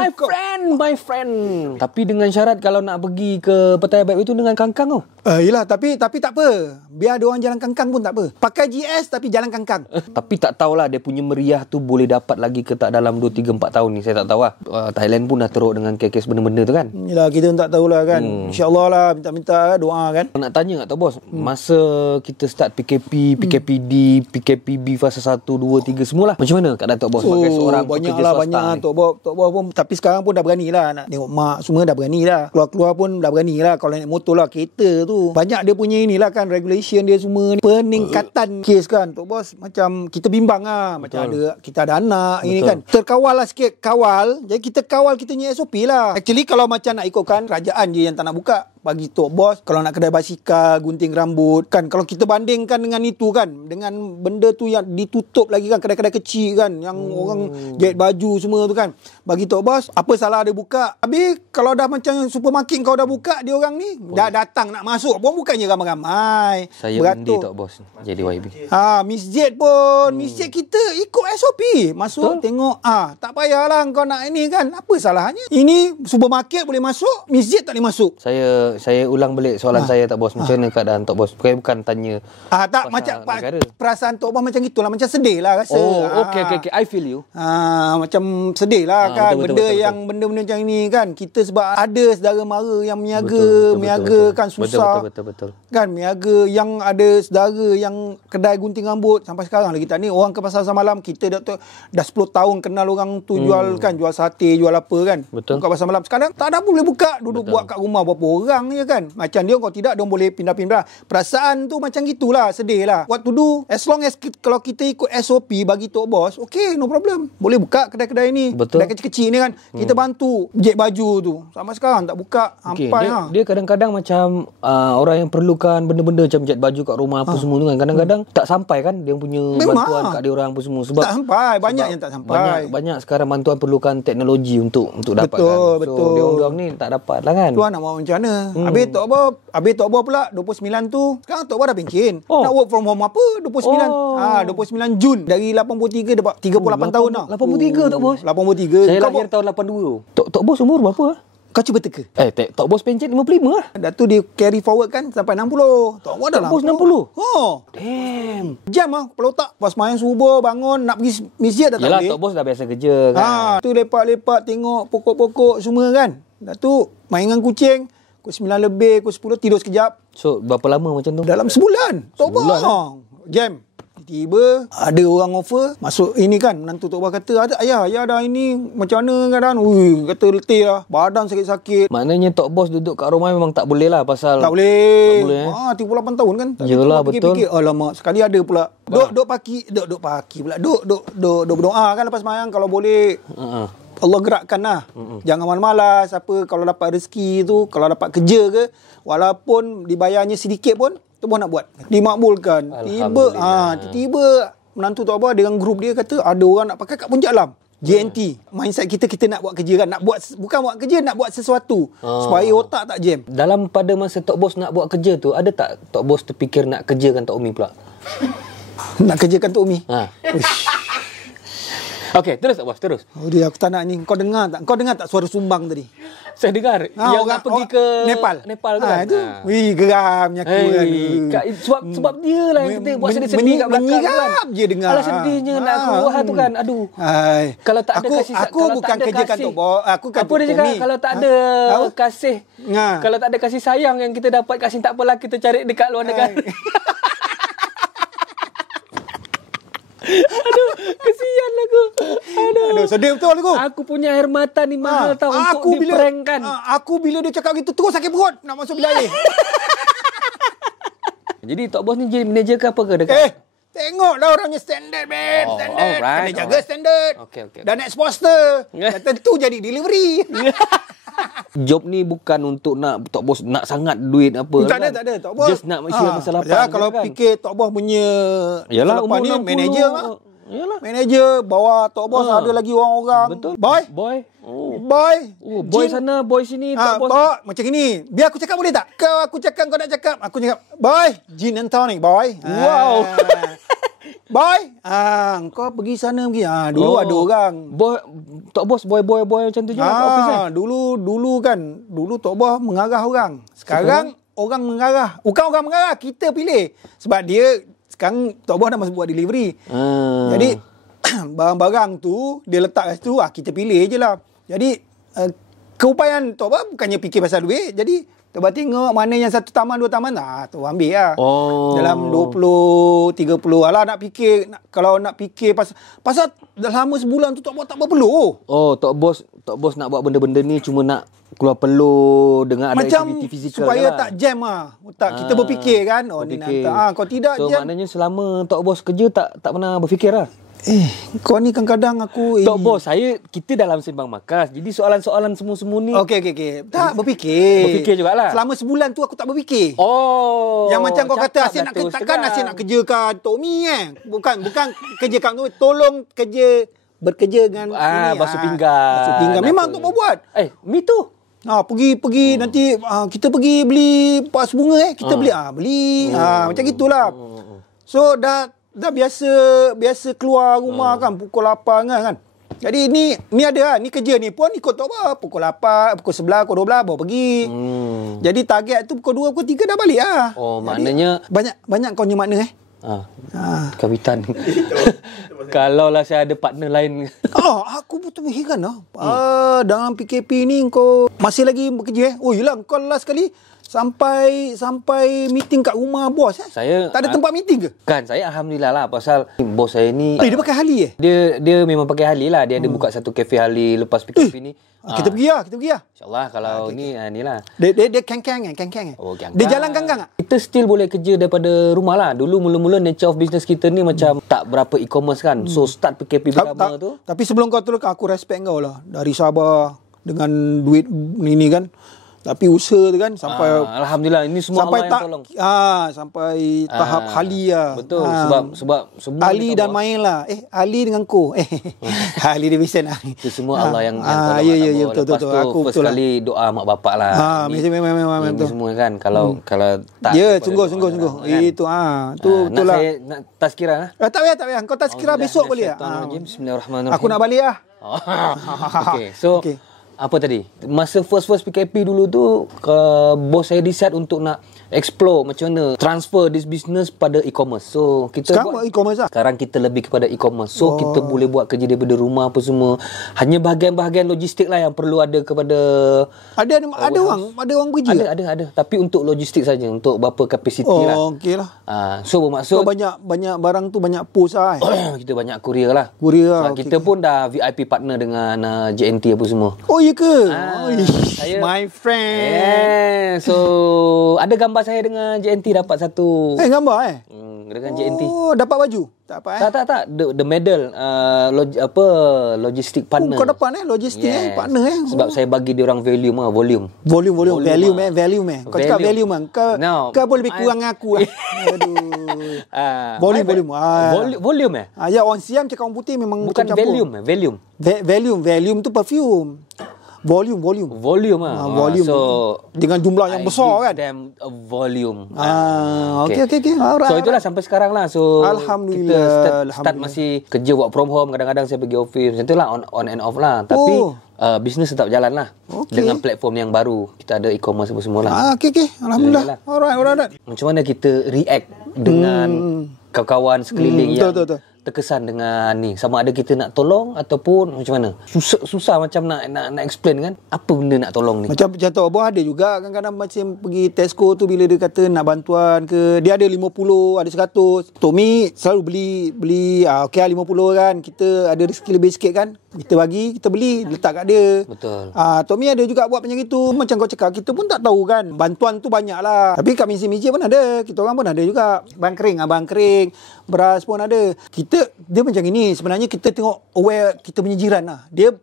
My friend. Tapi dengan syarat kalau nak pergi ke Pattaya Bike itu dengan kangkang tau. Yelah, tapi tak apa. Biar ada orang jalan kangkang pun tak apa. Pakai GS tapi jalan kangkang. Tapi tak tahulah dia punya meriah tu boleh dapat lagi ke tak dalam 2, 3, 4 tahun ni. Saya tak tahu lah. Thailand pun dah teruk dengan kes benda-benda tu kan. Yelah, kita tak tahulah kan. InsyaAllah lah, minta-minta doa kan. Nak tanya tak Tok Bos, masa kita start PKP, PKPD, PKPB fasa 1, 2, 3 semualah. Macam mana keadaan Tok Bos sebagai seorang pekerja swasta? Banyak Tok Bos pun. Tapi sekarang pun dah berani lah. Nak tengok mak semua dah berani lah. Keluar-keluar pun dah berani lah. Kalau naik motor lah, kereta tu. Banyak dia punya inilah kan, regulation dia semua ni. Peningkatan kes kan Tok Bos. Macam kita bimbang lah. Macam kita ada anak ini kan. Terkawal lah sikit. Jadi kita kawal kita punya SOP lah. Actually kalau macam nak ikutkan, kerajaan je yang tak nak buka. Bagi Tok Bos, kalau nak kedai basikal, gunting rambut kan, kalau kita bandingkan dengan itu kan, dengan benda tu yang ditutup lagi kan, kedai-kedai kecil kan, yang orang jahit baju semua tu kan, bagi Tok Bos, apa salah dia buka? Habis kalau dah macam supermarket kau dah buka, dia orang ni dah datang nak masuk pun bukannya ramai-ramai. Saya undi Tok Bos jadi YB. Masjid pun, masjid kita ikut SOP. Masuk tengok, tak payahlah kau nak ini kan. Apa salahnya? Ini supermarket boleh masuk, masjid tak boleh masuk. Saya ulang balik soalan saya Tok Bos. Macam mana keadaan Tok Bos? Bukan tanya. Tak macam perasaan Tok Bos macam gitulah, macam sedih lah rasa. Okay. I feel you. Macam sedih lah kan. Betul. Benda-benda macam ini kan. Kita sebab ada saudara mara yang meniaga kan susah. Betul. Kan niaga yang ada saudara yang kedai gunting rambut sampai sekarang lagi tak ni. Orang ke pasar malam, kita dah 10 tahun kenal orang tu jual sate, jual apa kan. Betul. Buka pasar malam. Sekarang tak ada boleh buka. Duduk buat kat rumah berapa orang je kan. Macam dia kalau tidak dia boleh pindah-pindah. Perasaan tu macam gitulah, sedih lah. What to do? As long as kalau kita ikut SOP bagi Tok Bos, okay, no problem. Boleh buka kedai-kedai ni. Betul. Kedai kecil-kecil ni kan. Kita bantu jahit baju tu. Sampai sekarang tak buka. Hampai dia kadang-kadang macam orang yang perlukan benda-benda macam jahit baju kat rumah apa semua tu kan. Kadang-kadang tak sampai kan dia punya bantuan kat dia orang apa semua. Sebab tak sampai. Banyak yang tak sampai. Banyak sekarang bantuan perlukan teknologi untuk dapat kan. Betul. So dia orang ni tak dapat lah kan. Tuan nak buat macam mana? Habis Tok Boh pula 29 tu. Sekarang Tok Boh dah pension. Oh. Nak work from home apa? 29. 29 Jun. Dari 83 dapat 38 tahun dah. 83 Tok Bos. 83. Saya Kau lahir tahun 82. Tok Bos umur berapa? Kau cuba teka. Tok Bos pencet 55 lah. Dah tu dia carry forward kan sampai 60. Tok Boh dah Tok Bos 60? Damn. Jam kepala otak. Pas main subuh bangun nak pergi masjid dah tak Yelah, boleh. Tok Bos dah biasa kerja kan. Tu lepak-lepak tengok pokok-pokok semua kan. Dah tu main dengan kucing. Pukul 9 lebih, pukul 10 tidur sekejap. So, berapa lama macam tu? Dalam sebulan. Tok Boh. Jam. Tiba ada orang offer masuk ini kan, menantu Tok Boh kata, ada ayah dah ini macam mana keadaan? Kata letih lah, badan sakit-sakit. Maknanya Tok Bos duduk kat rumah memang tak boleh lah pasal Tak boleh. 38 38 tahun kan. Yelah, betul. Fikir, alamak, sekali ada pula. Duk paki pula. Duk berdoa kan lepas sembahyang kalau boleh. Allah gerakkan lah. Jangan malas-malas. Apa kalau dapat rezeki tu, kalau dapat kerja ke, walaupun dibayarnya sedikit pun, Tok Boh nak buat. Dimakbulkan. Tiba menantu Tok Boh dengan grup dia kata ada orang nak pakai kat Puncak Alam. JNT. Mindset kita nak buat kerja kan. Nak buat, bukan buat kerja, nak buat sesuatu. Supaya otak tak jam. Dalam pada masa Tok Bos nak buat kerja tu, ada tak Tok Bos terfikir nak kerjakan Tok Umi pula? Nak kerjakan Tok Umi. Okey, terus Tok Bos, terus. Dia aku tak nak ni. Kau dengar tak suara sumbang tadi? Saya dengar yang orang pergi ke Nepal tu kan. Itu. Wih, geramnya aku kan. Sebab dia lah yang kita buat sedih-sedih kat belakang tu kan. Menyirap je dengar. Alah sedihnya nak keluar tu kan. Aduh. Kalau tak ada kasih, aku bukan kerjakan Tok Boh. Aku kan apa dia cakap? Kalau tak ada kasih, Ha. kalau tak ada kasih sayang yang kita dapat kat sini, tak apalah kita cari dekat luar negara. Aduh, kesian aku. Aduh, sedih betul aku. Aku punya air mata ni mahal tau untuk diprankkan. Aku bila dia cakap gitu terus sakit perut nak masuk bilik air. Jadi Tok Bos ni jadi manager ke apa ke dekat? Tengok dah orangnya standard, man. Standard. Alright, Kena jaga standard. Okay. Dan next poster. Dan tentu jadi delivery. Job ni bukan untuk nak Tok Bos nak sangat duit apa. Tak ada. Tok Boh. Just nak isi masa lapang. Ya, kalau kan? fikir Tok Boh punya Yalah, masa lapang umur ni 60. manager mah. Yalah. Manager bawa Tok Boh ada lagi orang-orang. Betul. Boy. Boy Jin. sana, boy sini, Tok Bos. Boy, macam ini. Biar aku cakap boleh tak? Aku cakap, kau nak cakap. Aku cakap, boy, gin and tonic, boy. Wow. Boy, kau pergi sana pergi. Dulu ada orang. Boy, Tok Bos boy macam tu juga kat office kan? Dulu kan. Dulu Tok Boh mengarah orang. Sekarang orang mengarah. Bukan orang mengarah, kita pilih. Sebab dia sekarang Tok Boh dah masuk buat delivery. Jadi barang-barang tu dia letak kat situ, kita pilih je lah. Jadi keupayaan Tok Boh bukannya fikir pasal duit. Jadi Tok Boh tengok mana yang satu taman, dua taman, tu ambil lah. Dalam 20, 30. Alah nak fikir, kalau nak fikir pasal selama sebulan tu Tok Boh tak berpeluh. Tok Bos nak buat benda-benda ni cuma nak keluar peluh dengan ada macam aktiviti fizikal supaya lah. tak jam otak kita berfikir kan. Ni nak kau tidak so, jam. maknanya selama Tok Bos kerja tak pernah berfikir lah. Kau ni kadang-kadang aku Tok Bos, kita dalam Sembang Makas. Jadi soalan-soalan semua-semua ni Okey. Tak berfikir. Berfikir jugalah. Selama sebulan tu aku tak berfikir. Yang macam kau kata asyik nak takkan asyik nak kerjakan Tok Mi Bukan kerjakan tu, tolong bekerja dengan basuh pinggan. Memang Tok Boh buat. Mi tu. Pergi nanti kita pergi beli pas bunga kita beli macam gitulah. So dah biasa keluar rumah kan pukul 8 kan. Jadi ni ada ni kerja ni pun ikut Tok Boh pukul 8, pukul 11, pukul 12 baru pergi. Jadi target tu pukul 2, pukul 3 dah balik lah. Maknanya banyak kau punya makna kawitan. Kalaulah saya ada partner lain. Aku betul heran lah. Dalam PKP ni kau masih lagi bekerja yelah kau last kali sampai meeting kat rumah bos Saya tak ada tempat meeting ke? Kan saya alhamdulillah lah pasal bos saya ni dia pakai Harley Dia memang pakai Harley lah. Dia ada buka satu kafe Harley lepas PKP ni. Kita pergi lah. InsyaAllah kalau ni lah. Dia keng-keng Dia jalan kangkang. Kita still boleh kerja daripada rumah lah. Dulu mula-mula nature of business kita ni macam tak berapa e-commerce kan. So start PKP pertama tu. Tapi sebelum kau teruskan, aku respect kau lah. Dari Sabah dengan duit ni kan. Tapi usaha tu kan sampai Alhamdulillah ini semua sampai Allah yang tolong. sampai tahap Ali lah. Betul, sebab semua Ali ni dan Allah. Main lah. Ali dengan Ko. Ali dia Vincent lah. Itu semua Allah yang tolong. Ya Lepas betul. tu, Aku first betul lah. kali doa mak bapak lah. Memang Ini betul. semua kan kalau tak Ya, daripada sungguh. doa orang, kan? Itu tu betul nak lah. saya nak tazkirah lah. Tak payah. Kau tazkirah besok boleh tak? Bismillahirrahmanirrahim. Aku nak balik lah. Okay, so Okey. apa tadi? Masa first PKP dulu tu, bos saya decide untuk nak explore macam mana transfer this business pada e-commerce. So kita Sekarang buat e-commerce lah. Sekarang kita lebih kepada e-commerce. So kita boleh buat kerja daripada rumah apa semua. Hanya bahagian-bahagian logistik lah yang perlu ada kepada Ada orang kerja. ada. Tapi untuk logistik saja, untuk berapa kapasiti lah. Okey lah. So bermaksud So banyak barang tu banyak post lah. kita banyak courier lah. Courier lah, Sebab okey, kita pun dah VIP partner dengan JNT apa semua. Oh ya ke? saya- My friend. So ada gambar saya dengan JNT dapat satu Gambar dengan JNT. Oh, dapat baju? Tak dapat Tak. The medal logistik partner. Kau dapat logistik partner Sebab saya bagi dia orang volume. Volume. Volume, Value. Kau cakap value Kau No, kau boleh lebih kurang aku lah. Aduh. Volume. Volume Ya, orang Siam cakap orang putih memang bukan campur. volume. Volume tu perfume. Volume. Volume Volume. So Dengan jumlah yang besar kan. them a volume. Okey. Alright. So itulah sampai sekarang lah. So Alhamdulillah. kita start masih kerja work from home. Kadang-kadang saya pergi office. Macam itulah on and off lah. Tapi bisnes tetap jalan lah. Dengan platform yang baru. Kita ada e-commerce apa semua lah. Okey. Alhamdulillah. Alright. Macam mana kita react dengan kawan-kawan sekeliling yang betul. terkesan dengan ni, sama ada kita nak tolong ataupun macam mana. Susah macam nak explain kan apa benda nak tolong ni. Macam tu abang ada juga kadang-kadang macam pergi Tesco tu bila dia kata nak bantuan ke, dia ada 50, ada 100. Tommy selalu beli okey 50 kan, kita ada rezeki lebih sikit kan, kita bagi, kita beli, letak kat dia. Betul. Tommy ada juga buat macam itu. Macam kau cakap, kita pun tak tahu kan, bantuan tu banyak lah. Tapi kat Misi pun ada, kita orang pun ada juga. Abang kering, beras pun ada. Dia macam ini, sebenarnya kita tengok aware kita punya jiran lah. Dia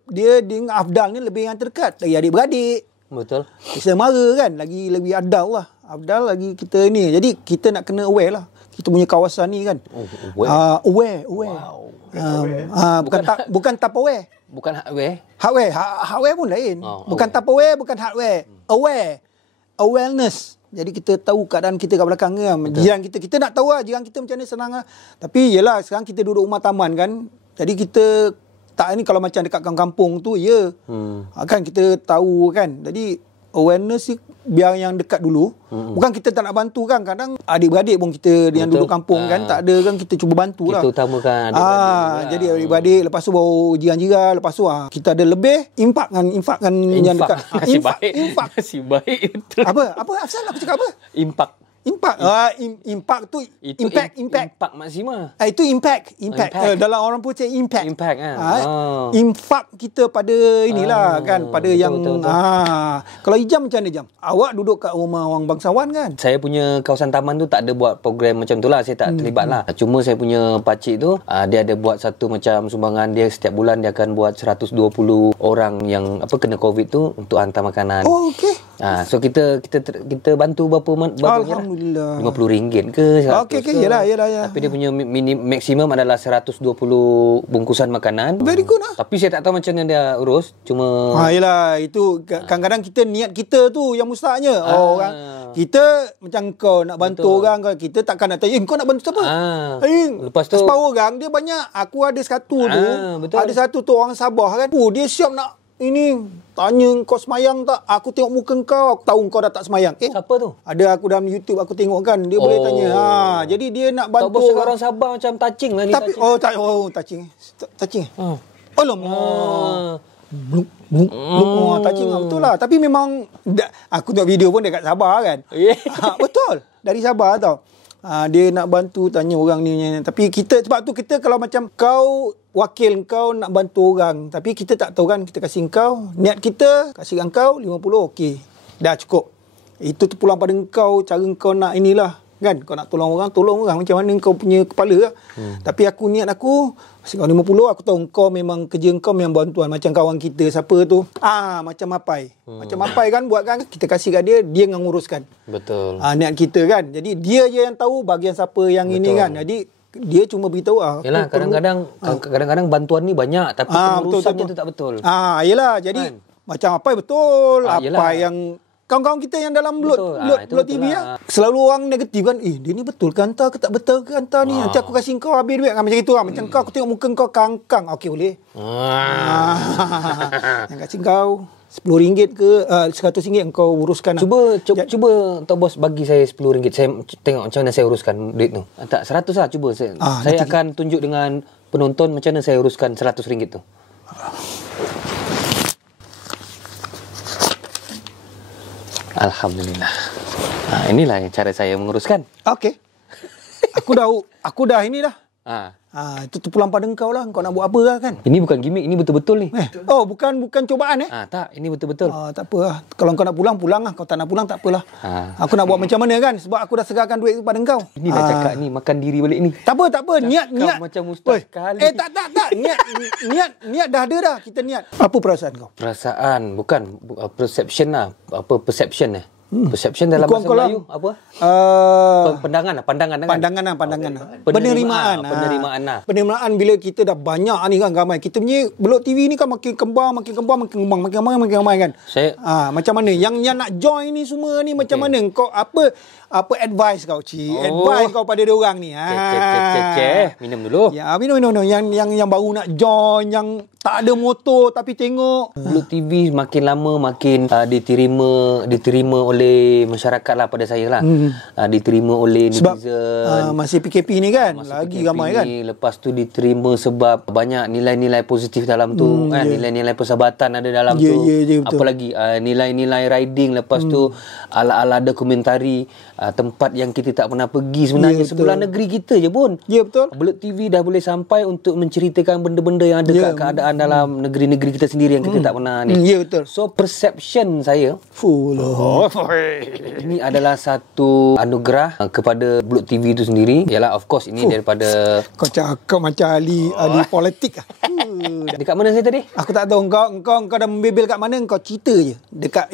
dengan Afdal ni lebih yang terdekat dari adik-beradik. Betul. Kita mara kan, lagi Afdal lah. Afdal lagi kita ni. Jadi kita nak kena aware lah. Kita punya kawasan ni kan. Aware. Wow. Bukan Tupperware. Bukan hardware. Hardware pun lain. Bukan Tupperware, bukan hardware. Awareness. Jadi kita tahu keadaan kita kat belakang kan. Jiran kita nak tahu lah jiran kita macam mana, senang lah. Tapi yelah sekarang kita duduk rumah taman kan. Jadi kita tak ni kalau macam dekat kampung tu kan kita tahu kan. Jadi awareness ni biar yang dekat dulu. Bukan kita tak nak bantu kan. Kadang adik-beradik pun kita yang duduk kampung kan tak ada kan, kita cuba bantu lah. Kita utamakan adik-beradik. Jadi adik-beradik, lepas tu baru jiran-jiran, lepas tu kita ada lebih infakkan yang dekat. Infak. Si baik betul. Apa asal aku cakap apa? Impak. Impact tu Itu impact. Impak maksima. Itu impact. Impact. Dalam orang putih impact. Impact kan. Infak kita pada inilah kan, pada betul, yang betul. Kalau Ijam macam mana Jam? Awak duduk kat rumah orang bangsawan kan? Saya punya kawasan taman tu tak ada buat program macam tu lah. Saya tak terlibat lah. Cuma saya punya pakcik tu dia ada buat satu macam sumbangan dia. Setiap bulan dia akan buat 120 orang yang kena COVID tu untuk hantar makanan. Oh okey. So kita bantu berapa Alhamdulillah. RM50 ke 100 Okey, ke. yalah. Tapi dia punya maksimum adalah 120 bungkusan makanan. Very good lah. Tapi saya tak tahu macam mana dia urus. Cuma Yelah, itu kadang-kadang kita niat kita tu yang mustahaknya. Orang kita macam kau nak bantu orang, kita takkan nak tanya, kau nak bantu siapa? Lepas tu separuh orang dia banyak. Aku ada satu tu. betul. Ada satu tu orang Sabah kan. Dia siap nak ini tanya kau semayang tak? Aku tengok muka kau, aku tahu kau dah tak semayang. siapa tu? Ada aku dalam YouTube aku tengok kan, dia boleh tanya. Jadi dia nak Tak bantu bos orang Sabah macam touching lah ni. tapi touching. Touching. Alamak. Bluk. Touching betul lah. Tapi memang aku tengok video pun dekat Sabah kan. Betul. Dari Sabah tau. Dia nak bantu tanya orang ni. Tapi kita, sebab tu kita kalau macam kau wakil kau nak bantu orang, tapi kita tak tahu kan, kita kasih kau, niat kita kasih kau 50, okey. Dah cukup. Itu terpulang pada kau, cara kau nak inilah. kan. Kau nak tolong orang macam mana kau punya kepala lah. Tapi aku niat aku masih kau 50, aku tahu kau memang kerja kau memang bantuan. Macam kawan kita siapa tu, macam Apai. Macam Apai kan buat kan, kita kasih kat dia yang nguruskan. Betul. Niat kita kan. Jadi dia je yang tahu bahagian siapa yang ini kan. Jadi dia cuma beritahu Yalah, kadang-kadang bantuan ni banyak tapi pengurusannya tu tak betul. Yelah, jadi kan? macam Apai betul, Yelah. Apai yang kawan-kawan kita yang dalam Betul. Itu Blok betul TV lah. selalu orang negatif kan, dia ni betul ke hantar ke tak betul ke hantar ni, nanti aku kasih kau habis duit kan, macam itu lah. Macam kau, aku tengok muka kau kangkang, okey boleh. Yang kasih kau RM10 ke RM100 kau uruskan lah. Cuba Tok Bos bagi saya RM10. Saya tengok macam mana saya uruskan duit tu. Tak, 100 lah cuba. Saya akan tunjuk dengan penonton macam mana saya uruskan RM100 tu. Alhamdulillah. Inilah cara saya menguruskan. Okey. Aku dah ini dah. Itu terpulang pada kau lah. Kau nak buat apa lah kan? Ini bukan gimmick, ini betul-betul ni. Bukan cobaan Tak, ini betul-betul. Tak apa lah. Kalau kau nak pulang lah. Kau tak nak pulang, tak apalah. Aku nak buat macam mana kan? Sebab aku dah segarkan duit pada kau. Ini dah cakap ni, makan diri balik ni. Tak apa. Niat. Macam ustaz sekali. Tak. Niat dah ada dah. Kita niat. Apa perasaan kau? Perasaan, bukan. Perception lah. Perception lah. Perception dalam bahasa Melayu apa? Pandangan lah. Penerimaan bila kita dah banyak ni kan, ramai. Kita punya Blok TV ni kan makin kembang kan. Macam mana yang nak join ni semua ni macam mana? Kau apa advice kau advice kau pada dia orang ni? Minum dulu. Ya, minum. Yang baru nak join, yang tak ada motor tapi tengok Blok TV makin lama makin diterima oleh masyarakat lah pada saya lah. Diterima oleh netizen. Sebab masih PKP ni kan, lagi PKP ramai kan. Lepas tu diterima sebab banyak nilai-nilai positif dalam tu kan. Nilai-nilai persahabatan ada dalam tu. Betul. Apa lagi nilai-nilai riding. Lepas tu ala-ala dokumentari tempat yang kita tak pernah pergi sebenarnya sebelah negeri kita je pun. Ya betul. Blok TV dah boleh sampai untuk menceritakan benda-benda yang ada kat keadaan dalam negeri-negeri kita sendiri yang kita tak pernah ni. Ya betul. So perception saya ini adalah satu anugerah kepada Blok TV itu sendiri. Yalah, of course ini daripada kau cakap macam ahli politik lah. Dekat mana saya tadi? Aku tak tahu kau dah membebel kat mana, kau cerita je. Dekat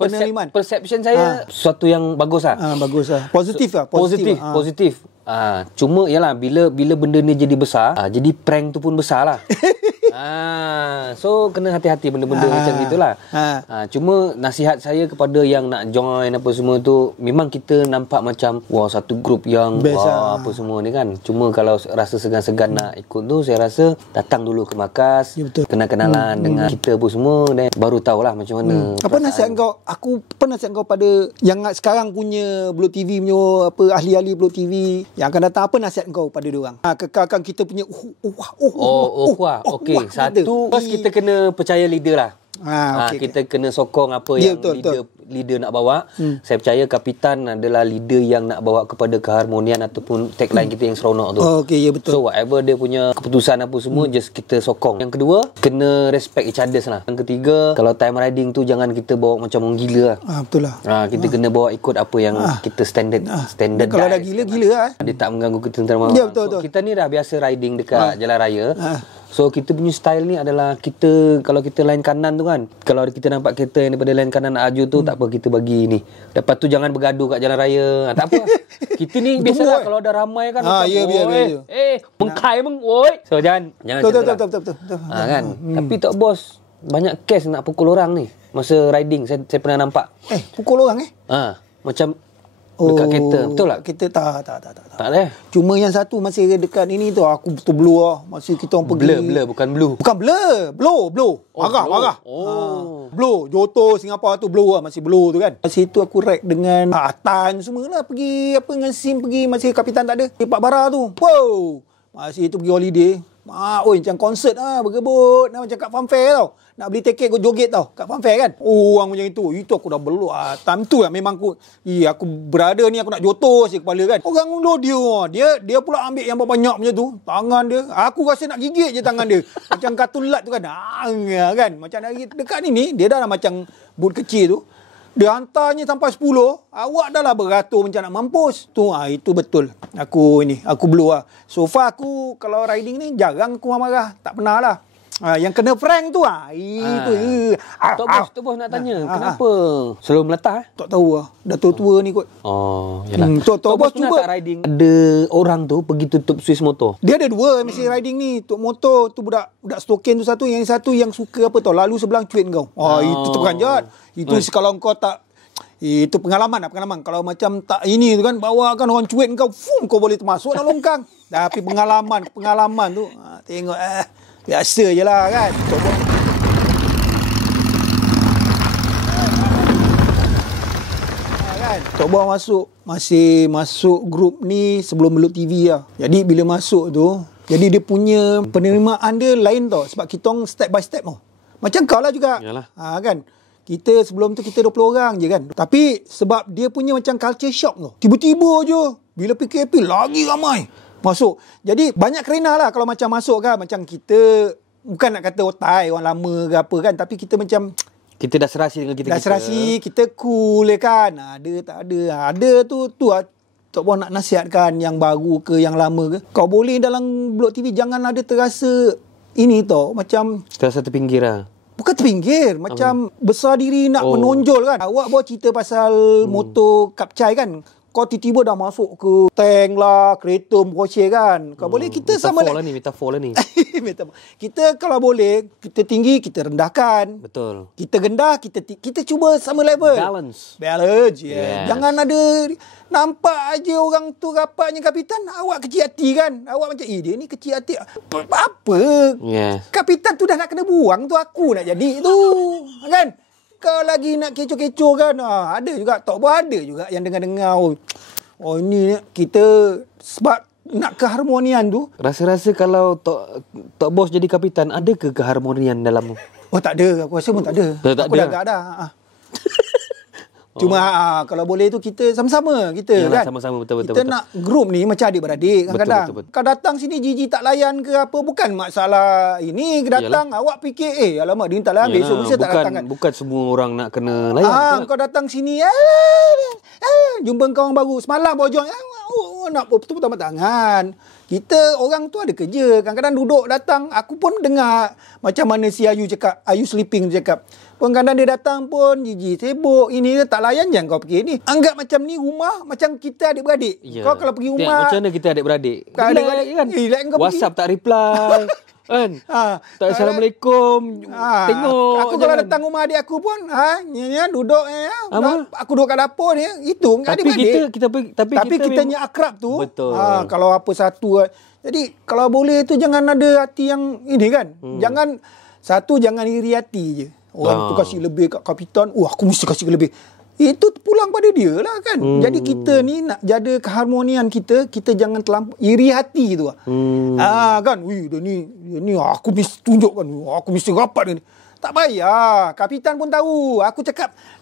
penerimaan. Perception saya sesuatu yang bagus lah. Bagus lah. Positif lah. Positif. Cuma yalah bila benda ni jadi besar, jadi prank tu pun besar lah. So kena hati-hati benda-benda macam gitulah. Cuma nasihat saya kepada yang nak join apa semua tu, memang kita nampak macam satu grup yang apa semua ni kan. Cuma kalau rasa segan-segan nak ikut tu, saya rasa datang dulu ke markas, kenal-kenalan dengan kita apa semua, dan baru tahulah macam mana. Apa nasihat kau? Aku nasihat kau pada yang sekarang punya Blok TV punya ahli-ahli Blok TV yang akan datang, apa nasihat kau pada diorang? Kekalkan kita punya Okey, satu kita kena percaya leader lah. Kita kena sokong apa yang leader nak bawa. Saya percaya kapitan adalah leader yang nak bawa kepada keharmonian ataupun tagline kita yang seronok tu. Ya betul. So whatever dia punya keputusan apa semua, just kita sokong. Yang kedua, kena respect each other lah. Yang ketiga, kalau time riding tu jangan kita bawa macam orang gila lah. Betul lah. Kita kena bawa ikut apa yang kita standard. Kalau dah gila-gila lah. Dia tak mengganggu kita tentang Ya betul. Kita ni dah biasa riding dekat jalan raya. So kita punya style ni adalah kalau kita line kanan tu kan, kalau kita nampak kereta yang daripada line kanan nak aju tu, tak apa, kita bagi ni. Lepas tu jangan bergaduh kat jalan raya. Tak apa. Kita ni biasalah kalau ada ramai kan. Biar. Mengkai bang, woi. So jangan Betul. kan. Tapi Tok Bos banyak kes nak pukul orang ni. Masa riding saya pernah nampak. Pukul orang macam dekat kereta. Betul tak? Kita tak. Tak lah. Cuma yang satu masih dekat ini tu, aku betul blur lah. Masih kita orang pergi. Bukan blue. Bukan blur. Blow. Marah. Blow. Johto Singapura tu blow lah. Masih blow tu kan. Masih tu aku ride dengan Tan semualah. Pergi dengan SIM pergi. Masih kapitan tak ada. Pak Bara tu. Wow. Masih tu pergi holiday. Macam konsert lah. Bergebut. Macam kat funfair tau. Nak beli tiket joget tau kat funfair kan. Orang macam itu aku dah beluk. Time tu lah memang aku berada ni, aku nak jotos je kepala kan. Orang ulo dia pula ambil yang banyak punya tu. Tangan dia, aku rasa nak gigit je tangan dia. Macam kartun lat tu kan. Kan macam dekat ni dia dah macam boot kecil tu. Dia hantarnya sampai 10, awak dah lah beratur macam nak mampus. Itu betul. Aku blue lah. So far aku kalau riding ni jarang aku marah. Tak pernah lah. Yang kena prank tu itu. Tok bos nak tanya, kenapa selalu meletah? Tak tahu lah. Dah tua-tua ni kot. Oh, yalah. Tok bos pernah cuba. tak riding ada orang tu pergi tutup Swiss motor? Dia ada dua mesin riding ni. Tok motor tu budak stokin tu satu, yang satu yang suka apa tau, lalu sebelah cuit kau. Itu terperanjat. Itu kalau kau tak, itu pengalaman. Kalau macam tak ini tu kan, bawakan orang cuit kau, kau boleh termasuk dalam longkang. Tapi pengalaman tu tengok biasa je lah kan. Tok Boh masuk grup ni sebelum Belut TV lah. Jadi bila masuk tu, jadi dia punya penerimaan dia lain tau. Sebab kita orang step by step tau. Macam kau lah juga. Kan. Kita sebelum tu kita 20 orang je kan. Tapi sebab dia punya macam culture shock tau. Tiba-tiba je bila PKP lagi ramai masuk. Jadi banyak kerana lah kalau macam masuk kan. Macam kita bukan nak kata otai orang lama ke apa kan. Tapi kita macam kita dah serasi dengan kita. Dah serasi, kita cool kan. Ada tak ada. Ada tu Tok Boh nak nasihatkan yang baru ke yang lama ke. Kau boleh dalam Blog TV jangan ada terasa ini tau. Macam terasa terpinggir lah. Bukan terpinggir. Macam besar diri nak menonjol kan. Awak bawa cerita pasal motor Kapcai kan. Kau tiba-tiba dah masuk ke tank lah, kereta Porsche kan. Kau boleh kita sama metafor lah ni. Kita kalau boleh, kita tinggi, kita rendahkan. Betul. Kita rendah, kita cuba sama level. Balance. Yeah. Jangan ada nampak aja orang tu rapatnya kapitan, awak kecil hati kan. Awak macam, dia ni kecil hati. Apa? Yeah. Kapitan tu dah nak kena buang tu, aku nak jadi tu. Kan? Kau lagi nak kecoh-kecoh kan. Ada juga, Tok Boh ada juga yang dengar-dengar. Ini kita sebab nak keharmonian tu. Rasa-rasa kalau Tok Bos jadi kapitan, ada ke keharmonian dalam? Tak ada. Aku rasa pun tak ada. Aku dah agak dah. Cuma kalau boleh tu kita sama-sama kita. Yalah, kan. Sama-sama betul. Kita nak grup ni macam adik-beradik kadang-kadang. Betul. Kau datang sini Gigi tak layan ke apa, bukan masalah ini datang. Awak fikir alamak dia tak layan, besok lusa tak datang kan. Bukan semua orang nak kena layan. Kau datang sini jumpa kau orang baru semalam bojong nak betul-betul tamat tangan. Kita orang tu ada kerja. Kadang-kadang duduk datang, aku pun dengar macam mana si Ayu cakap, Ayu sleeping cakap. Pun kadang dia datang pun, Gigi sibuk, ini dia tak layan, jangan kau pergi ni. Anggap macam ni rumah, macam kita adik-beradik. Ya. Kau kalau pergi rumah... Macam mana kita adik-beradik? Adik-beradik kan? WhatsApp tak reply. Kan? Tak Assalamualaikum. Tengok. Aku kalau datang rumah adik aku pun, duduk. Aku duduk kat dapur ni. Itu adik-beradik. Tapi kitanya akrab tu. Betul. Kalau apa satu. Jadi kalau boleh tu jangan ada hati yang ini kan. Jangan iri hati je. Orang tu kasih lebih kat kapitan. Aku mesti kasih lebih. Itu pulang pada dia lah kan. Jadi kita ni nak jaga keharmonian kita jangan terlampau iri hati tu. Kan. Dia ni aku mesti tunjukkan. Aku mesti rapat ni. Tak payah. Kapitan pun tahu. Aku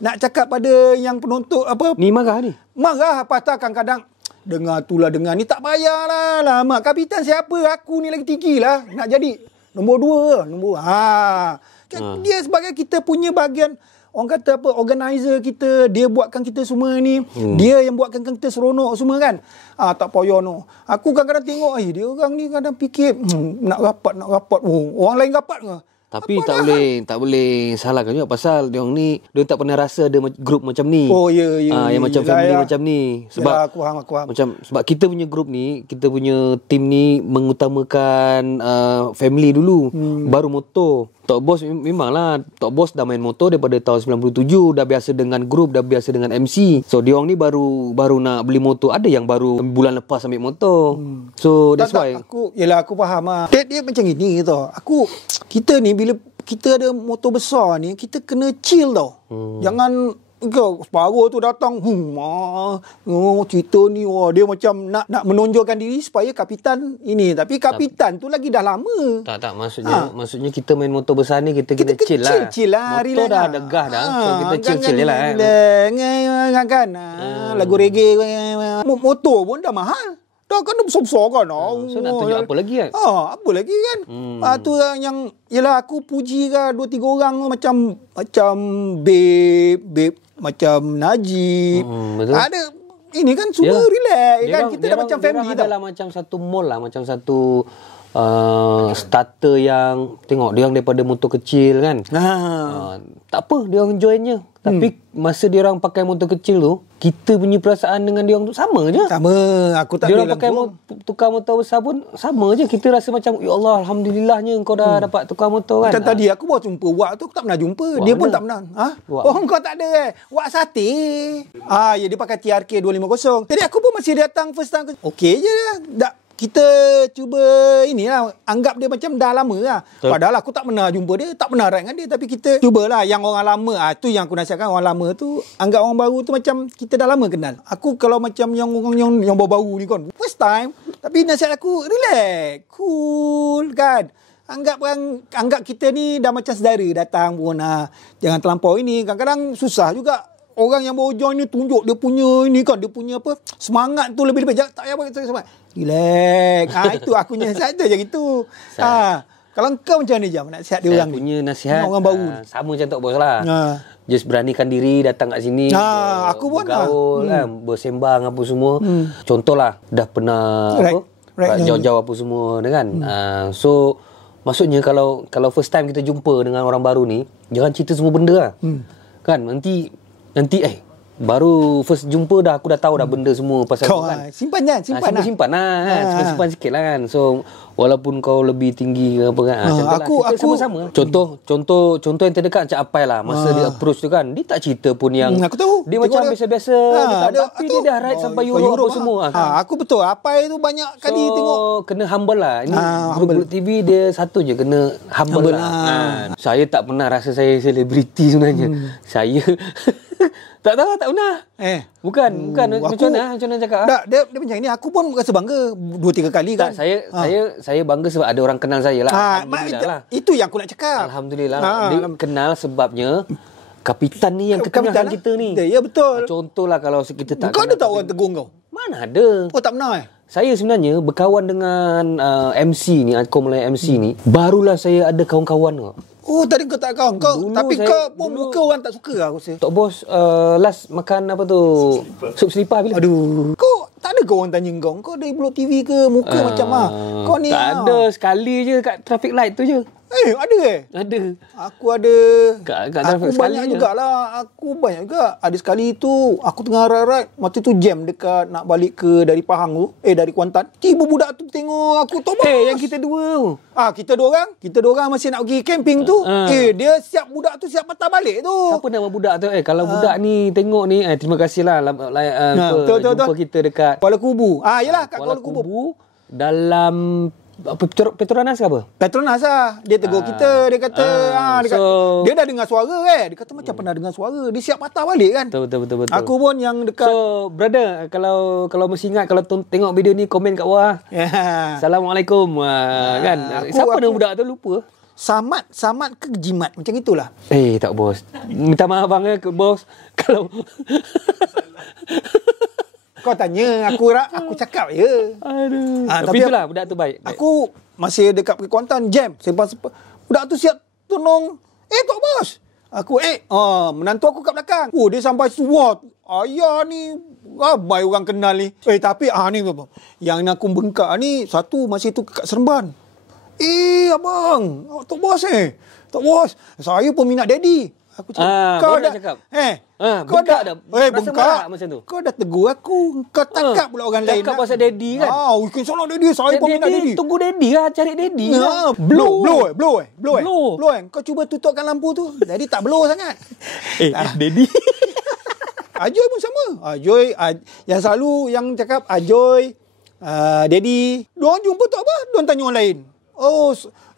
nak cakap pada yang penonton apa. Ni marah ni? Marah. Patah kadang-kadang. Dengar ni. Tak payahlah. Lama. Kapitan siapa? Aku ni lagi tinggi lah. Nak jadi nombor 2. Dia sebagai kita punya bahagian. Orang kata apa, organizer kita, dia buatkan kita semua ni. Dia yang buatkan kita seronok semua kan. Tak payah no. Aku kadang-kadang tengok, dia orang ni kadang fikir, nak rapat. Orang lain rapat ke? Tapi tak boleh salahkan juga pasal dia orang ni dia tak pernah rasa ada grup macam ni. Yang macam family macam ni. Sebab aku faham. Sebab kita punya grup ni, kita punya team ni mengutamakan family dulu, baru motor. Tok Bos memanglah, Tok Bos dah main motor daripada tahun 97, dah biasa dengan grup, dah biasa dengan MC. So dia orang ni baru nak beli motor, ada yang baru bulan lepas ambil motor. So that's why aku faham lah. Dia macam ini tau. Kita ni bila kita ada motor besar ni, kita kena chill tau. Jangan kau separuh tu datang cerita ni dia macam nak menonjolkan diri supaya kapitan ini, tapi kapitan tu lagi dah lama. Tak maksudnya kita main motor besar ni kita kena chill lah. Motor dah degah dah. So kita chill je lah kan. Lagu reggae motor pun dah mahal. Dah kan besar-besar kan. So nak tunjuk apa lagi kan? Apa lagi kan? Tu yang yelah aku puji kan 2-3 orang macam babe macam Najib. Betul. Ada ini kan semua relax kan. Kita dah macam family tau. Adalah macam satu mall lah, macam satu starter yang tengok dia orang daripada motor kecil kan. Tak apa dia orang joinnya. Tapi masa dia orang pakai motor kecil tu, kita punya perasaan dengan dia orang tu sama je. Sama, aku tak dia ada orang pakai tukar motor besar pun sama je. Kita rasa macam ya Allah, alhamdulillahnya kau dah dapat tukar motor kan. Macam tadi aku baru jumpa Wak tu, aku tak pernah jumpa. Dia pun tak pernah. Oh kau tak ada Wak Sate. Ya dia pakai TRK 250. Jadi aku pun masih datang first time. Okey je dah. Kita cuba inilah, anggap dia macam dah lama lah. Padahal aku tak pernah jumpa dia, tak pernah ride dengan dia. Tapi kita cubalah yang orang lama. Tu yang aku nasihatkan, orang lama tu anggap orang baru tu macam kita dah lama kenal. Aku kalau macam yang orang yang baru-baru ni kan, first time. Tapi nasihat aku, relax, cool kan. Anggap kita ni dah macam saudara datang pun. Jangan terlampau ini. Kadang-kadang susah juga. Orang yang baru join ni tunjuk dia punya ini kan, dia punya apa, semangat tu lebih-lebih. Tak payah buat semangat. Relax. Itu aku punya nasihat tu je gitu. Kalau kau macam ni Jam, nasihat dia orang ni. Saya punya nasihat orang baru ni. sama macam Tok Bos lah. Just beranikan diri datang kat sini. Aku pun bergaul kan, bersembang apa semua. Contohlah dah pernah jauh-jauh apa semua kan. So maksudnya kalau first time kita jumpa dengan orang baru ni, jangan cerita semua benda lah. Kan nanti baru first jumpa dah aku dah tahu dah benda semua pasal kau kan. simpan lah. Simpan kan. Simpan sikit lah kan. So walaupun kau lebih tinggi ke apa kan. Aku sama-sama. Contoh yang terdekat macam Apai lah. Masa dia approach tu kan, dia tak cerita pun yang aku tahu. Dia macam biasa-biasa tapi dia dah ride sampai Europe apa semua. Aku betul. Apai tu banyak kali tengok. Kena humble lah. Ini grup TV dia satu je kena humble lah. Saya tak pernah rasa saya selebriti sebenarnya. Saya tak pernah. Bukan macam mana cakap? Tak, dia macam ni. Aku pun rasa bangga 2-3 kali kan. Saya bangga sebab ada orang kenal saya lah. Alhamdulillah lah. Itu yang aku nak cakap. Alhamdulillah. Dia kenal sebabnya Kapitan ni yang kenalkan kita ni. Ya betul. Contohlah kalau kita tak kau ada tak orang tegur kau? Mana ada. Oh tak pernah Saya sebenarnya berkawan dengan MC ni, Aku Malay MC ni, barulah saya ada kawan-kawan kau. Oh tadi kau tak kawan kau. Dulu tapi kau pun muka orang tak suka aku rasa. Tok Bos last makan apa tu? Sup selipar bila? Aduh. Kau tak ada kau orang tanya kau dari Blok TV ke muka macam kau ni? Tak ada, sekali je kat traffic light tu je. Ada Ada. Aku ada. Kat aku banyak jugalah. Aku banyak juga. Ada sekali tu aku tengah ride. Waktu tu jam dekat nak balik ke dari Pahang tu. Dari Kuantan. Tiba budak tu tengok aku. Tok Bos. Yang kita dua. Kita dua orang masih nak pergi camping tu. Dia siap budak tu siap patah balik tu. Apa nama budak tu? Kalau budak ni tengok ni, terima kasihlah jumpa kita dekat Kuala Kubu. Yalah kat Kuala Kubu. Dalam Petronas ke apa? Petronas lah. Dia tegur kita. Dia kata dia dah dengar suara Dia kata macam pernah dengar suara. Dia siap patah balik kan. Betul. Aku pun yang dekat. So brother, kalau masih ingat, kalau tengok video ni, komen kat bawah. Assalamualaikum kan. Siapa nama budak tu? Lupa. Samad ke Jimat macam itulah. Tak Bos. Minta maaf bang Bos. Kalau kau tanya, aku cakap je. Aduh. Tapi itulah budak tu baik. Aku masih dekat pergi Kuantan, jam. Budak tu siap tolong. Tok Bos. Aku menantu aku kat belakang. Dia sampai suat. Ayah ni ramai orang kenal ni. Tapi ni yang aku bengkak ni satu masih tu kat Seremban. Abang, Tok Bos Tok Bos, saya peminat Daddy. Aku cakap, kau dah cakap. Kau bengkak dah bengkak macam tu. Kau dah tegur aku. Kau takap pula orang lain. Cakap pasal Daddy kan. Mungkin salah Daddy. Saya peminat Daddy. Tunggu Daddy lah. Cari Daddy lah. Blow. Kau cuba tutupkan lampu tu. Daddy tak blow sangat. Daddy. Ajoy pun sama. Ajoy yang selalu yang cakap Ajoy, Daddy. Diorang jumpa tak apa. Diorang tanya orang lain.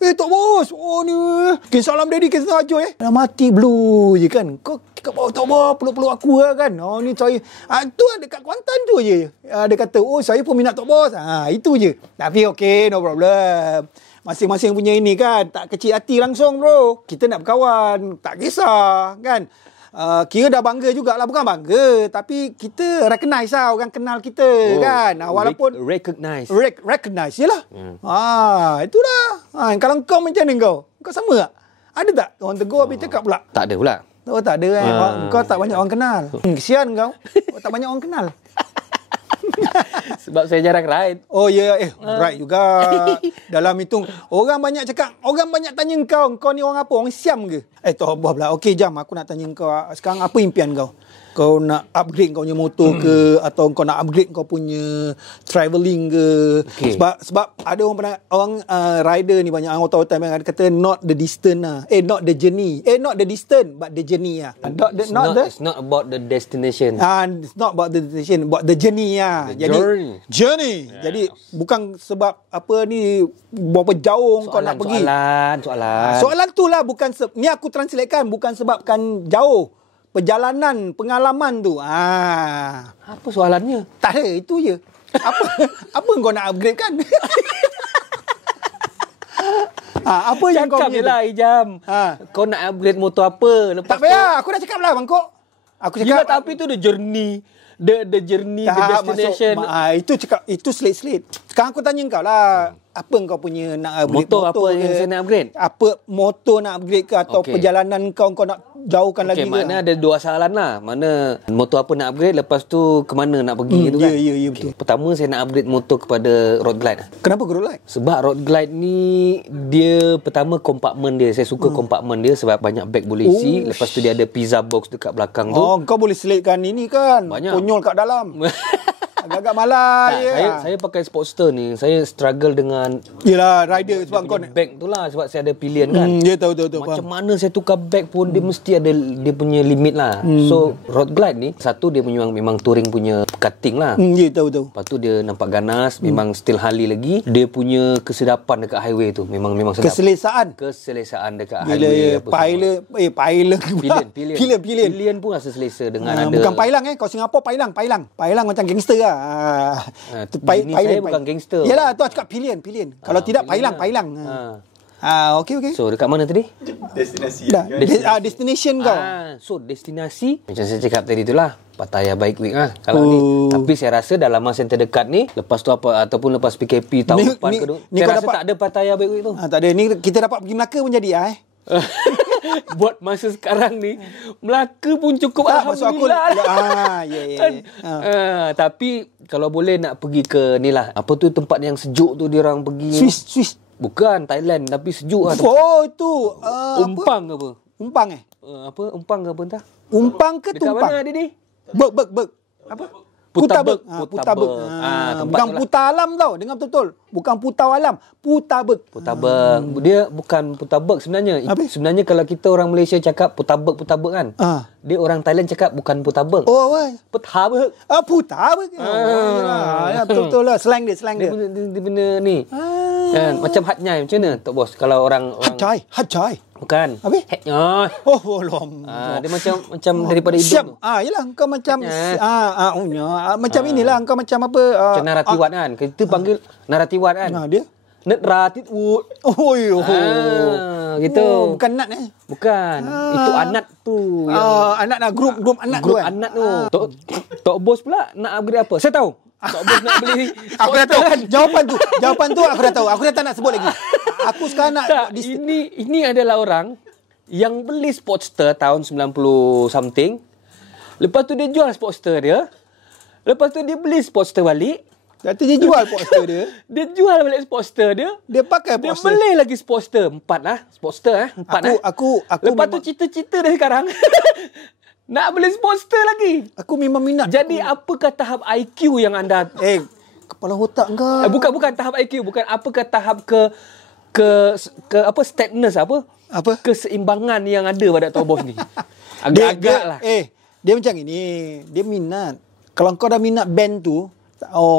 Tok Bos. Ni. Mungkin salam Daddy ke setengah Ajoy Dah mati blue je kan. Kau cakap Tok Bos peluk-peluk aku lah kan. Ni saya. Tu dekat Kuantan tu je. Dia kata saya pun minat Tok Bos. Itu je. Tapi okey, no problem. Masing-masing punya ini kan. Tak kecil hati langsung bro. Kita nak berkawan. Tak kisah kan. Kira dah bangga jugalah. Bukan bangga, tapi kita recognize lah orang kenal kita kan. Walaupun recognize je lah. Itulah. Kalau kau macam ni kau sama tak? Ada tak orang tegur habis cakap pula? Tak ada pula. Oh tak ada kan. Kau tak banyak orang kenal. Kesian kau. Kau tak banyak orang kenal. Sebab saya jarang ride. Oh ya, right juga. Dalam hitung orang banyak cakap, orang banyak tanya kau ni orang apa? Orang Siam ke? Tak apa pula. Okey jam aku nak tanya kau sekarang apa impian kau? Kau nak upgrade kau punya motor ke atau kau nak upgrade kau punya travelling ke? Okay. Sebab ada orang rider ni banyak orang otak-otak yang kata not the distance lah. Not the journey. Not the distance but the journey lah. It's not about the destination. It's not about the destination, about the journey lah. The journey. Yeah. Jadi bukan sebab apa ni berapa jauh kau nak pergi. Soalan tu lah bukan ni aku translatekan bukan sebabkan jauh. Perjalanan, pengalaman tu. Apa soalannya? Tak ada, itu je. Apa kau nak upgrade kan? Apa yang kau cakap je lah Ijam. Kau nak upgrade motor apa? Lepas tak payah, aku dah cakap lah Bangkok. Aku cakap tapi tu the journey. The journey, the destination. Itu slate. Sekarang aku tanya kau lah. Apa kau punya nak upgrade motor apa ke? Yang saya nak upgrade? Apa motor nak upgrade ke atau perjalanan kau nak jauhkan lagi ke? Mana ada dua soalan lah. Mana motor apa nak upgrade, lepas tu ke mana nak pergi tu kan? Ya betul. Pertama saya nak upgrade motor kepada Road Glide. Kenapa ke Road Glide? Sebab Road Glide ni dia pertama kompartmen dia. Saya suka kompartmen dia sebab banyak beg boleh isi. Lepas tu dia ada pizza box dekat belakang tu. Kau boleh selitkan ini kan. Banyak. Konyol kat dalam. Agak-agak malas Saya pakai Sportster ni. Saya struggle dengan yelah rider sebab kau bag tu lah. Sebab saya ada pilihan kan. Ya tahu macam mana saya tukar bag pun dia mesti ada dia punya limit lah. So Road Glide ni satu dia memang touring punya cutting lah. Ya tahu. Lepas tu dia nampak ganas. Memang still Harley lagi. Dia punya kesedapan dekat highway tu memang sedap. Keselesaan dekat highway. Pilihan pun rasa selesa dengan ada. Bukan pailang kau Singapura pailang macam gangster lah. Saya bukan gangster. Yalah tu cakap pilihan. Kalau tidak pailang. Okey. So dekat mana tadi? Destinasi. Destination kau. So destinasi macam saya cakap tadi tu lah, Pattaya Bike Week lah kalau ni. Tapi saya rasa dalam masa yang terdekat ni, lepas tu apa ataupun lepas PKP tahun depan ke tu, saya rasa tak ada Pattaya Bike Week tu. Tak ada. Ni kita dapat pergi Melaka pun jadi Buat masa sekarang ni Melaka pun cukup alhamdulillah. Tapi kalau boleh nak pergi ke ni lah, apa tu tempat yang sejuk tu dia orang pergi. Swiss. Bukan Thailand tapi sejuk lah. Itu Umpang ke apa? Umpang Umpang ke apa entah? Umpang ke Dekat Tumpang? mana Didi? Berg. Apa? Putabeg. Bukan Putar Alam tau. Dengar betul-betul. Bukan Putar Alam. Putabeg. Dia bukan Putabeg sebenarnya. Sebenarnya kalau kita orang Malaysia cakap Putabeg kan. Dia orang Thailand cakap bukan Putabeg. Oh, apa? Putabeg. Putabeg. Betul-betul lah. Slang dia. Dia benda ni. Macam hatnyai macam mana Tok Bos? Kalau orang Hatchai. Bukan. Habis? Hatnyai. Lom. Dia macam daripada hidung. Yalah kau macam macam inilah kau macam apa? Macam naratiwat kan. Kita panggil naratiwat kan. Dia Naratiwat. Gitu. Bukan Nat Bukan. Itu anak tu. Anak lah grup anak tu. Grup anak tu. Tok Bos pula nak upgrade apa? Saya tahu. Tok Bos nak beli. Aku dah tahu. Jawapan tu aku dah tahu. Aku dah tak nak sebut lagi. Aku sekarang nak ini adalah orang yang beli Sportster tahun 90 something. Lepas tu dia jual Sportster dia. Lepas tu dia beli Sportster balik. Lepas tu dia jual Sportster dia. Dia jual balik Sportster dia. Dia pakai Dia Sportster. beli lagi Sportster. 4 lah. Sportster 4 lah. Aku Lepas tu cita-cita dia sekarang nak beli Sportster lagi. Aku memang minat. Jadi apakah tahap IQ yang anda kepala otak kau. bukan tahap IQ, bukan apakah tahap ke apa stateness apa keseimbangan yang ada pada Tok Bos ni. Agak-agak lah. Dia macam ini. Dia minat. Kalau kau dah minat band tu,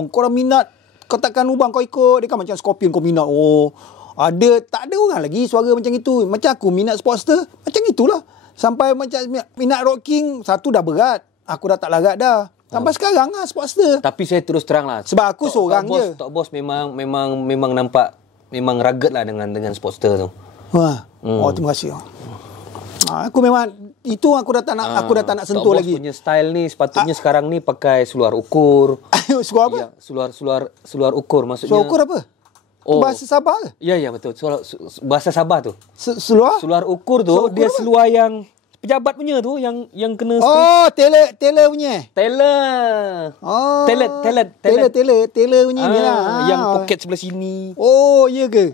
kau dah minat, kau takkan ubah kau ikut. Dia kan macam Scorpion kau minat. Tak ada orang lagi suara macam itu. Macam aku minat Sportster, macam itulah. Sampai macam minat Rock King, satu dah berat. Aku dah tak larat dah. Sampai sekarang lah Sportster. Tapi saya terus terang lah. Sebab aku seorang je. Tok Bos memang nampak memang rugged lah dengan Sportster tu. Terima kasih. Aku memang itu aku dah tak nak sentuh lagi. Tok Bos punya style ni sepatutnya sekarang ni pakai seluar ukur. Seluar apa? Ya, seluar ukur maksudnya. Seluar ukur apa? Bahasa Sabah ke? Ya betul. Bahasa Sabah tu. Seluar? Seluar ukur tu dia seluar yang pejabat punya tu yang kena Oh, Taylor punya. Taylor. Oh. Taylor punya ni lah. Yang poket sebelah sini. Oh, ya ke?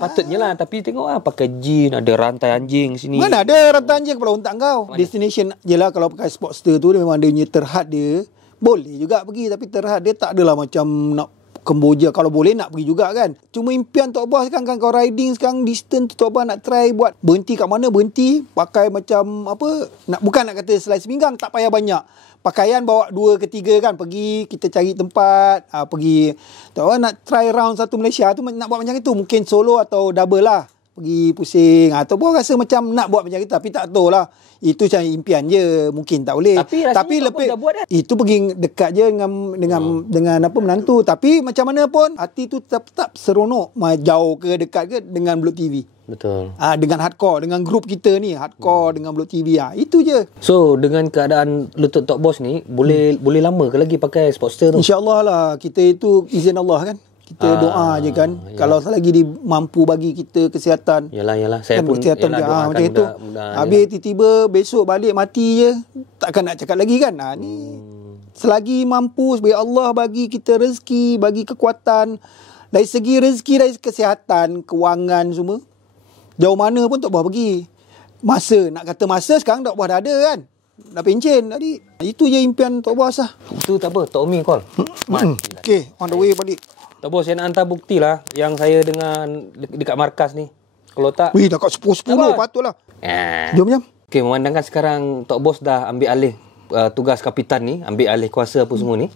Patutnya lah. Tapi tengok pakai jean, ada rantai anjing sini. Mana ada rantai anjing kepala otak kau? Mana? Destination je lah kalau pakai Sportster tu, dia memang dia punya terhad dia. Boleh juga pergi, tapi terhad dia tak adalah macam nak Kemboja. Kalau boleh nak pergi juga kan. Cuma impian Tok Bos kan kau riding sekarang distance tu Tok Bos nak try buat. Berhenti kat mana berhenti. Pakai macam apa. Bukan nak kata selai sepinggang. Tak payah banyak. Pakaian bawa 2 ke 3 kan. Pergi kita cari tempat. Pergi. Tok Bos nak try round satu Malaysia tu nak buat macam itu. Mungkin solo atau double lah. Pergi pusing. Tok Bos rasa macam nak buat macam itu. Tapi tak tahu lah. Itu macam impian je. Mungkin tak boleh. Tapi lebih itu pergi dekat je dengan apa menantu. Tapi macam mana pun hati tu tetap seronok. Jauh ke dekat ke dengan Blok TV. Betul. Dengan hardcore, dengan grup kita ni hardcore dengan Blok TV. Itu je. So dengan keadaan lutut Tok Bos ni boleh lama ke lagi pakai Sportster tu? InsyaAllah lah. Kita itu izin Allah kan. Kita doa je kan. Ya. Kalau lagi dia mampu bagi kita kesihatan. Yalah. Saya kan, pun kesihatan doakan macam itu. Habis tiba-tiba besok balik mati je. Takkan nak cakap lagi kan. Ni selagi mampu sebagai Allah bagi kita rezeki, bagi kekuatan. Dari segi rezeki, dari kesihatan, kewangan semua. Jauh mana pun tak boleh pergi. Nak kata masa sekarang tak boleh dah ada kan. Dah pencen tadi. Itu je impian Tok Bos lah. Itu tak apa. Tok Umi call. Okay, on the way balik. Tok Bos, saya nak hantar bukti lah yang saya dengan dekat markas ni. Kalau tak... Wih, dah kat 10-10 patutlah. Jom. Okay, memandangkan sekarang Tok Bos dah ambil alih tugas kapitan ni, ambil alih kuasa apa semua ni.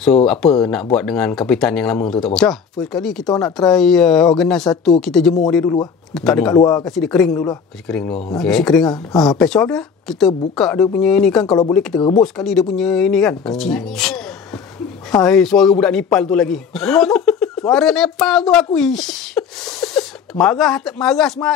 So, apa nak buat dengan kapitan yang lama tu Tok Bos? First kali kita nak try organize satu, kita jemur dia dulu lah. Letak dekat luar, kasih dia kering dulu lah. Kasih kering dulu, okay. Kasih kering lah. Patch off dia. Kita buka dia punya ni kan, kalau boleh kita rebus sekali dia punya ini kan. Kecil. Hai, suara budak Nepal tu lagi. Tengok tu. Suara Nepal tu aku marah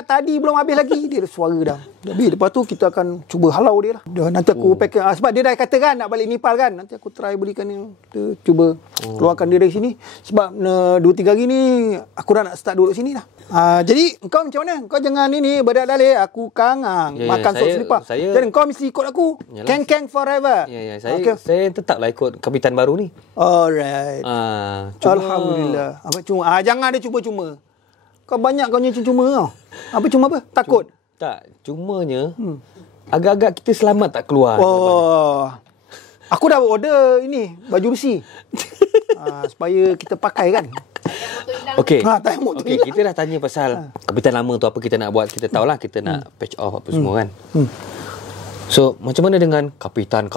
tadi belum habis lagi dia suara dah. Habis lepas tu kita akan cuba halau dia lah. Nanti aku pack sebab dia dah kata kan nak balik Nepal kan. Nanti aku try belikan dia. Kita cuba keluarkan dia dari sini sebab 2-3 hari ni aku dah nak start duduk sini lah. Jadi engkau macam mana? Engkau jangan ini berat dalih aku kangang makan sop selipar. Jadi engkau mesti ikut aku. Keng forever. Saya tetaplah ikut kapitan baru ni. Alright. Alhamdulillah. Apa cuma jangan ada cuma-cuma. Kau banyak kau punya cuma kau. Apa cuma apa? Takut? Tak, cumanya agak-agak kita selamat tak keluar. Aku dah order ini baju besi. Supaya kita pakai kan. Okey. Kita dah tanya pasal kapitan lama tu apa kita nak buat. Kita tahulah kita nak patch off apa semua kan. So, macam mana dengan kapitan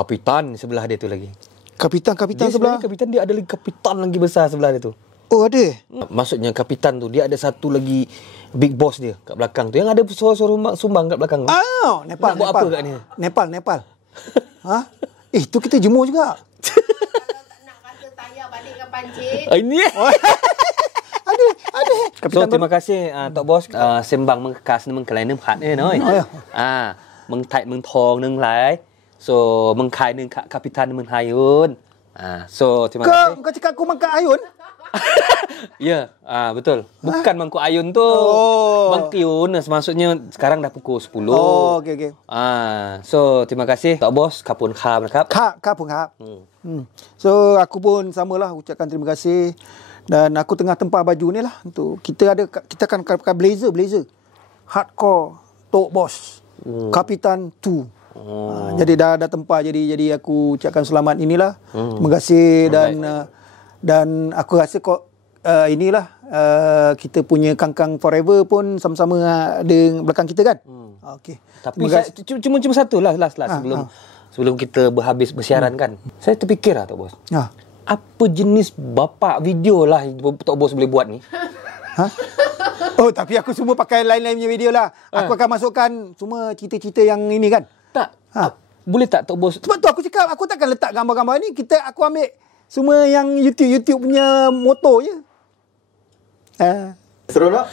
sebelah dia tu lagi? Kapitan sebelah? Kapitan dia ada lagi kapitan lagi besar sebelah dia tu. Oh, ada? Maksudnya kapitan tu dia ada satu lagi big boss dia kat belakang tu. Yang ada suara sumbang kat belakang tu. Nepal. Nak buat apa kat ni? Nepal. Tu kita jemur juga. Nak kata tayar balik ke pancing. Ini. Ada. So, terima kasih Tok Bos sembang mengkas mengkelai nem hat ni noi. Mengtai mengthong neng lai. So, mengkai neng kapitan neng hayun. So, terima kasih. Kau cakap aku makan ayun? Ya, betul. Bukan Mangkuk Ayun tu. Mangkuk Ayun maksudnya sekarang dah pukul 10. Okey. So, terima kasih Tok Bos kapun khamนะครับ. Kapun kham. So, aku pun samalah ucapkan terima kasih. Dan aku tengah tempah baju ni lah untuk kita akan pakai blazer. Hardcore Tok Bos. Kapitan 2. Jadi dah tempah jadi aku ucapkan selamat inilah. Terima kasih dan aku rasa kita punya kangkang forever pun sama-sama ada belakang kita kan. Okey. Tapi cuma satu lah last sebelum kita berhabis bersiaran kan. Saya terfikir lah Tok Bos. Apa jenis bapak video lah Tok Bos boleh buat ni? Tapi aku semua pakai lain-lain punya video lah. Aku akan masukkan semua cerita-cerita yang ini kan. Tak. Boleh tak Tok Bos? Sebab tu aku cakap aku takkan letak gambar-gambar ni. Aku ambil semua yang YouTube punya motor je. Seronok.